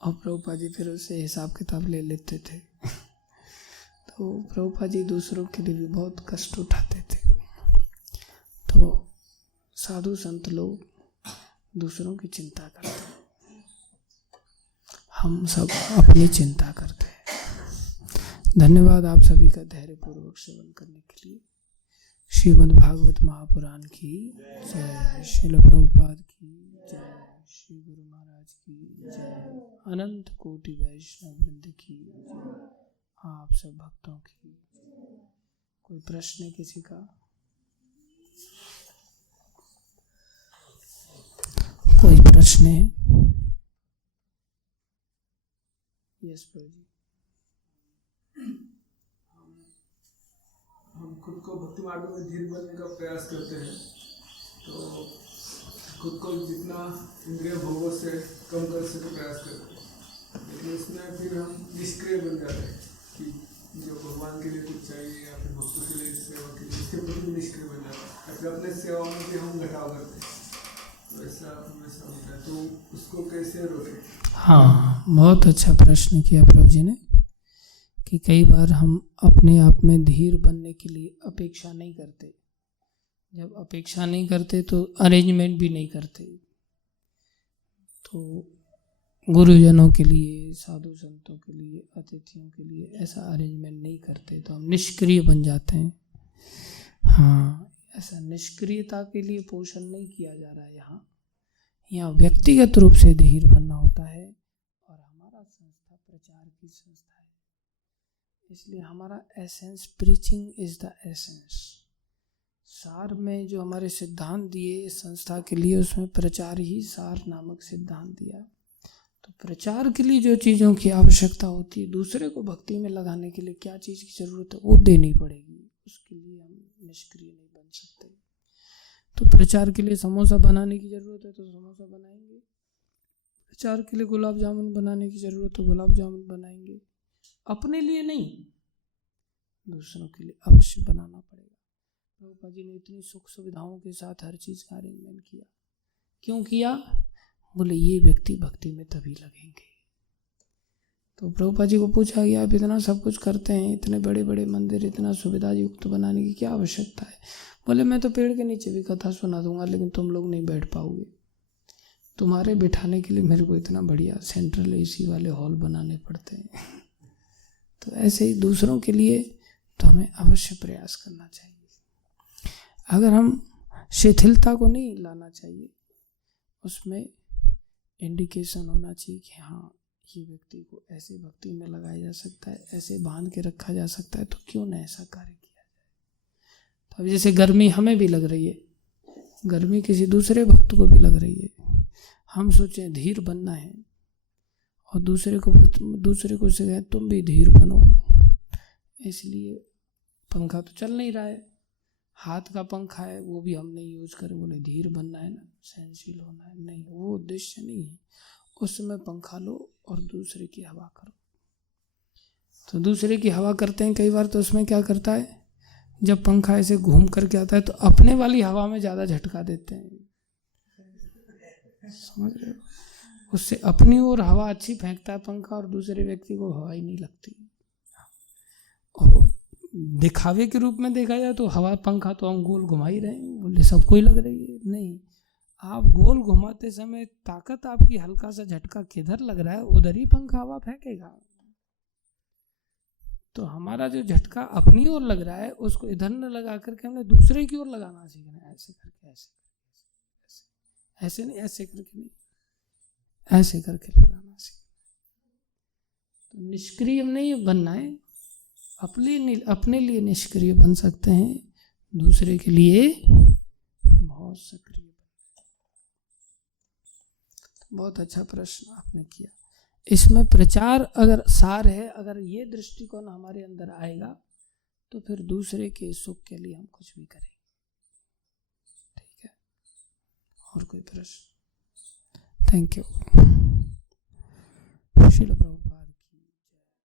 और प्रभुपाद जी फिर उससे हिसाब किताब ले लेते थे। तो प्रभुपाद जी दूसरों के लिए भी बहुत कष्ट उठाते थे। तो साधु संत लोग दूसरों की चिंता करते हैं, हम सब अपनी चिंता करते हैं। धन्यवाद आप सभी का धैर्यपूर्वक सेवन करने के लिए। श्रीमद् भागवत महापुराण की जय, श्रील प्रभुपाद की जय, श्री गुरु महाराज की जय, अनंत कोटि वैष्णव वृंद की जय, आप सब भक्तों की। कोई प्रश्न है किसी का? कोई प्रश्न है? यस प्रभु जी। हम खुद को भक्ति मार्ग में धीर बनने का प्रयास करते हैं, तो खुद को जितना इंद्रिय भोगों से कम कर सके प्रयास करते हैं, लेकिन इसमें फिर हम निष्क्रिय बन जाते हैं कि जो भगवान के लिए कुछ चाहिए या फिर भक्तों के लिए सेवा के लिए, इसके प्रति भी निष्क्रिय बन जाते हैं, या फिर अपने सेवा में भी हम घटाव करते हैं। तो ऐसा हमेशा होता है, तो उसको कैसे रोकें? हाँ, बहुत अच्छा प्रश्न किया प्रभु जी ने कि कई बार हम अपने आप में धीर बनने के लिए अपेक्षा नहीं करते। जब अपेक्षा नहीं करते तो अरेंजमेंट भी नहीं करते। तो गुरुजनों के लिए, साधु संतों के लिए, अतिथियों के लिए ऐसा अरेंजमेंट नहीं करते, तो हम निष्क्रिय बन जाते हैं। हाँ, ऐसा निष्क्रियता के लिए पोषण नहीं किया जा रहा है। यहाँ व्यक्तिगत रूप से धीर बनना होता है। और हमारा संस्था प्रचार की संस्था है, इसलिए हमारा essence preaching is the essence. सार में जो हमारे सिद्धांत दिए संस्था के लिए, उसमें प्रचार ही सार नामक सिद्धांत दिया। तो प्रचार के लिए जो चीज़ों की आवश्यकता होती है, दूसरे को भक्ति में लगाने के लिए क्या चीज़ की जरूरत है, वो देनी पड़ेगी। उसके लिए हम निष्क्रिय नहीं बन सकते। तो प्रचार के लिए समोसा बनाने की ज़रूरत है तो समोसा बनाएंगे, प्रचार के लिए गुलाब जामुन बनाने की ज़रूरत है तो गुलाब जामुन बनाएंगे। अपने लिए नहीं, दूसरों के लिए अवश्य बनाना पड़ेगा। प्रभुपाद जी ने इतनी सुख सुविधाओं के साथ हर चीज़ का अरेंजमेंट किया। क्यों किया? बोले ये व्यक्ति भक्ति में तभी लगेंगे। तो प्रभुपाद जी को पूछा गया, आप इतना सब कुछ करते हैं, इतने बड़े बड़े मंदिर इतना सुविधा युक्त बनाने की क्या आवश्यकता है? बोले मैं तो पेड़ के नीचे भी कथा सुना दूंगा, लेकिन तुम लोग नहीं बैठ पाओगे। तुम्हारे बिठाने के लिए मेरे को इतना बढ़िया सेंट्रल एसी वाले हॉल बनाने पड़ते हैं। तो ऐसे ही दूसरों के लिए तो हमें अवश्य प्रयास करना चाहिए। अगर हम शिथिलता को नहीं लाना चाहिए, उसमें इंडिकेशन होना चाहिए कि हाँ, ये व्यक्ति को ऐसे भक्ति में लगाया जा सकता है, ऐसे बांध के रखा जा सकता है, तो क्यों न ऐसा कार्य किया जाए। तो अब जैसे गर्मी हमें भी लग रही है, गर्मी किसी दूसरे भक्त को भी लग रही है, हम सोचें धीर बनना है और दूसरे को से तुम भी धीर बनो, इसलिए पंखा तो चल नहीं रहा है, हाथ का पंखा है वो भी हम नहीं यूज करें, बोले धीर बनना है ना, सहनशील होना है। नहीं, वो उद्देश्य नहीं है। उस समय पंखा लो और दूसरे की हवा करो। तो दूसरे की हवा करते हैं कई बार, तो उसमें क्या करता है, जब पंखा ऐसे घूम करके आता है तो अपने वाली हवा में ज़्यादा झटका देते हैं, समझ रहे हो? उससे अपनी ओर हवा अच्छी फेंकता है पंखा और दूसरे व्यक्ति को हवा ही नहीं लगती। और दिखावे के रूप में देखा जाए तो हवा पंखा तो हम गोल घुमा ही रहे हैं, बोले सबको ही लग रही है। नहीं, आप गोल घुमाते समय ताकत आपकी हल्का सा झटका किधर लग रहा है उधर ही पंखा हवा फेंकेगा। तो हमारा जो झटका अपनी ओर लग रहा है उसको इधर न लगा करके हमने दूसरे की ओर लगाना सीखना है। ऐसे करके, ऐसे नहीं, ऐसे करके नहीं, ऐसे करके लगाना सीखना। तो निष्क्रिय नहीं बनना है, अपने लिए निष्क्रिय बन सकते हैं, दूसरे के लिए बहुत सक्रिय। बहुत अच्छा प्रश्न आपने किया। इसमें प्रचार अगर सार है, अगर ये दृष्टिकोण हमारे अंदर आएगा तो फिर दूसरे के सुख के लिए हम कुछ भी करेंगे। ठीक है, और कोई प्रश्न? Thank you. श्रील प्रभुपाद।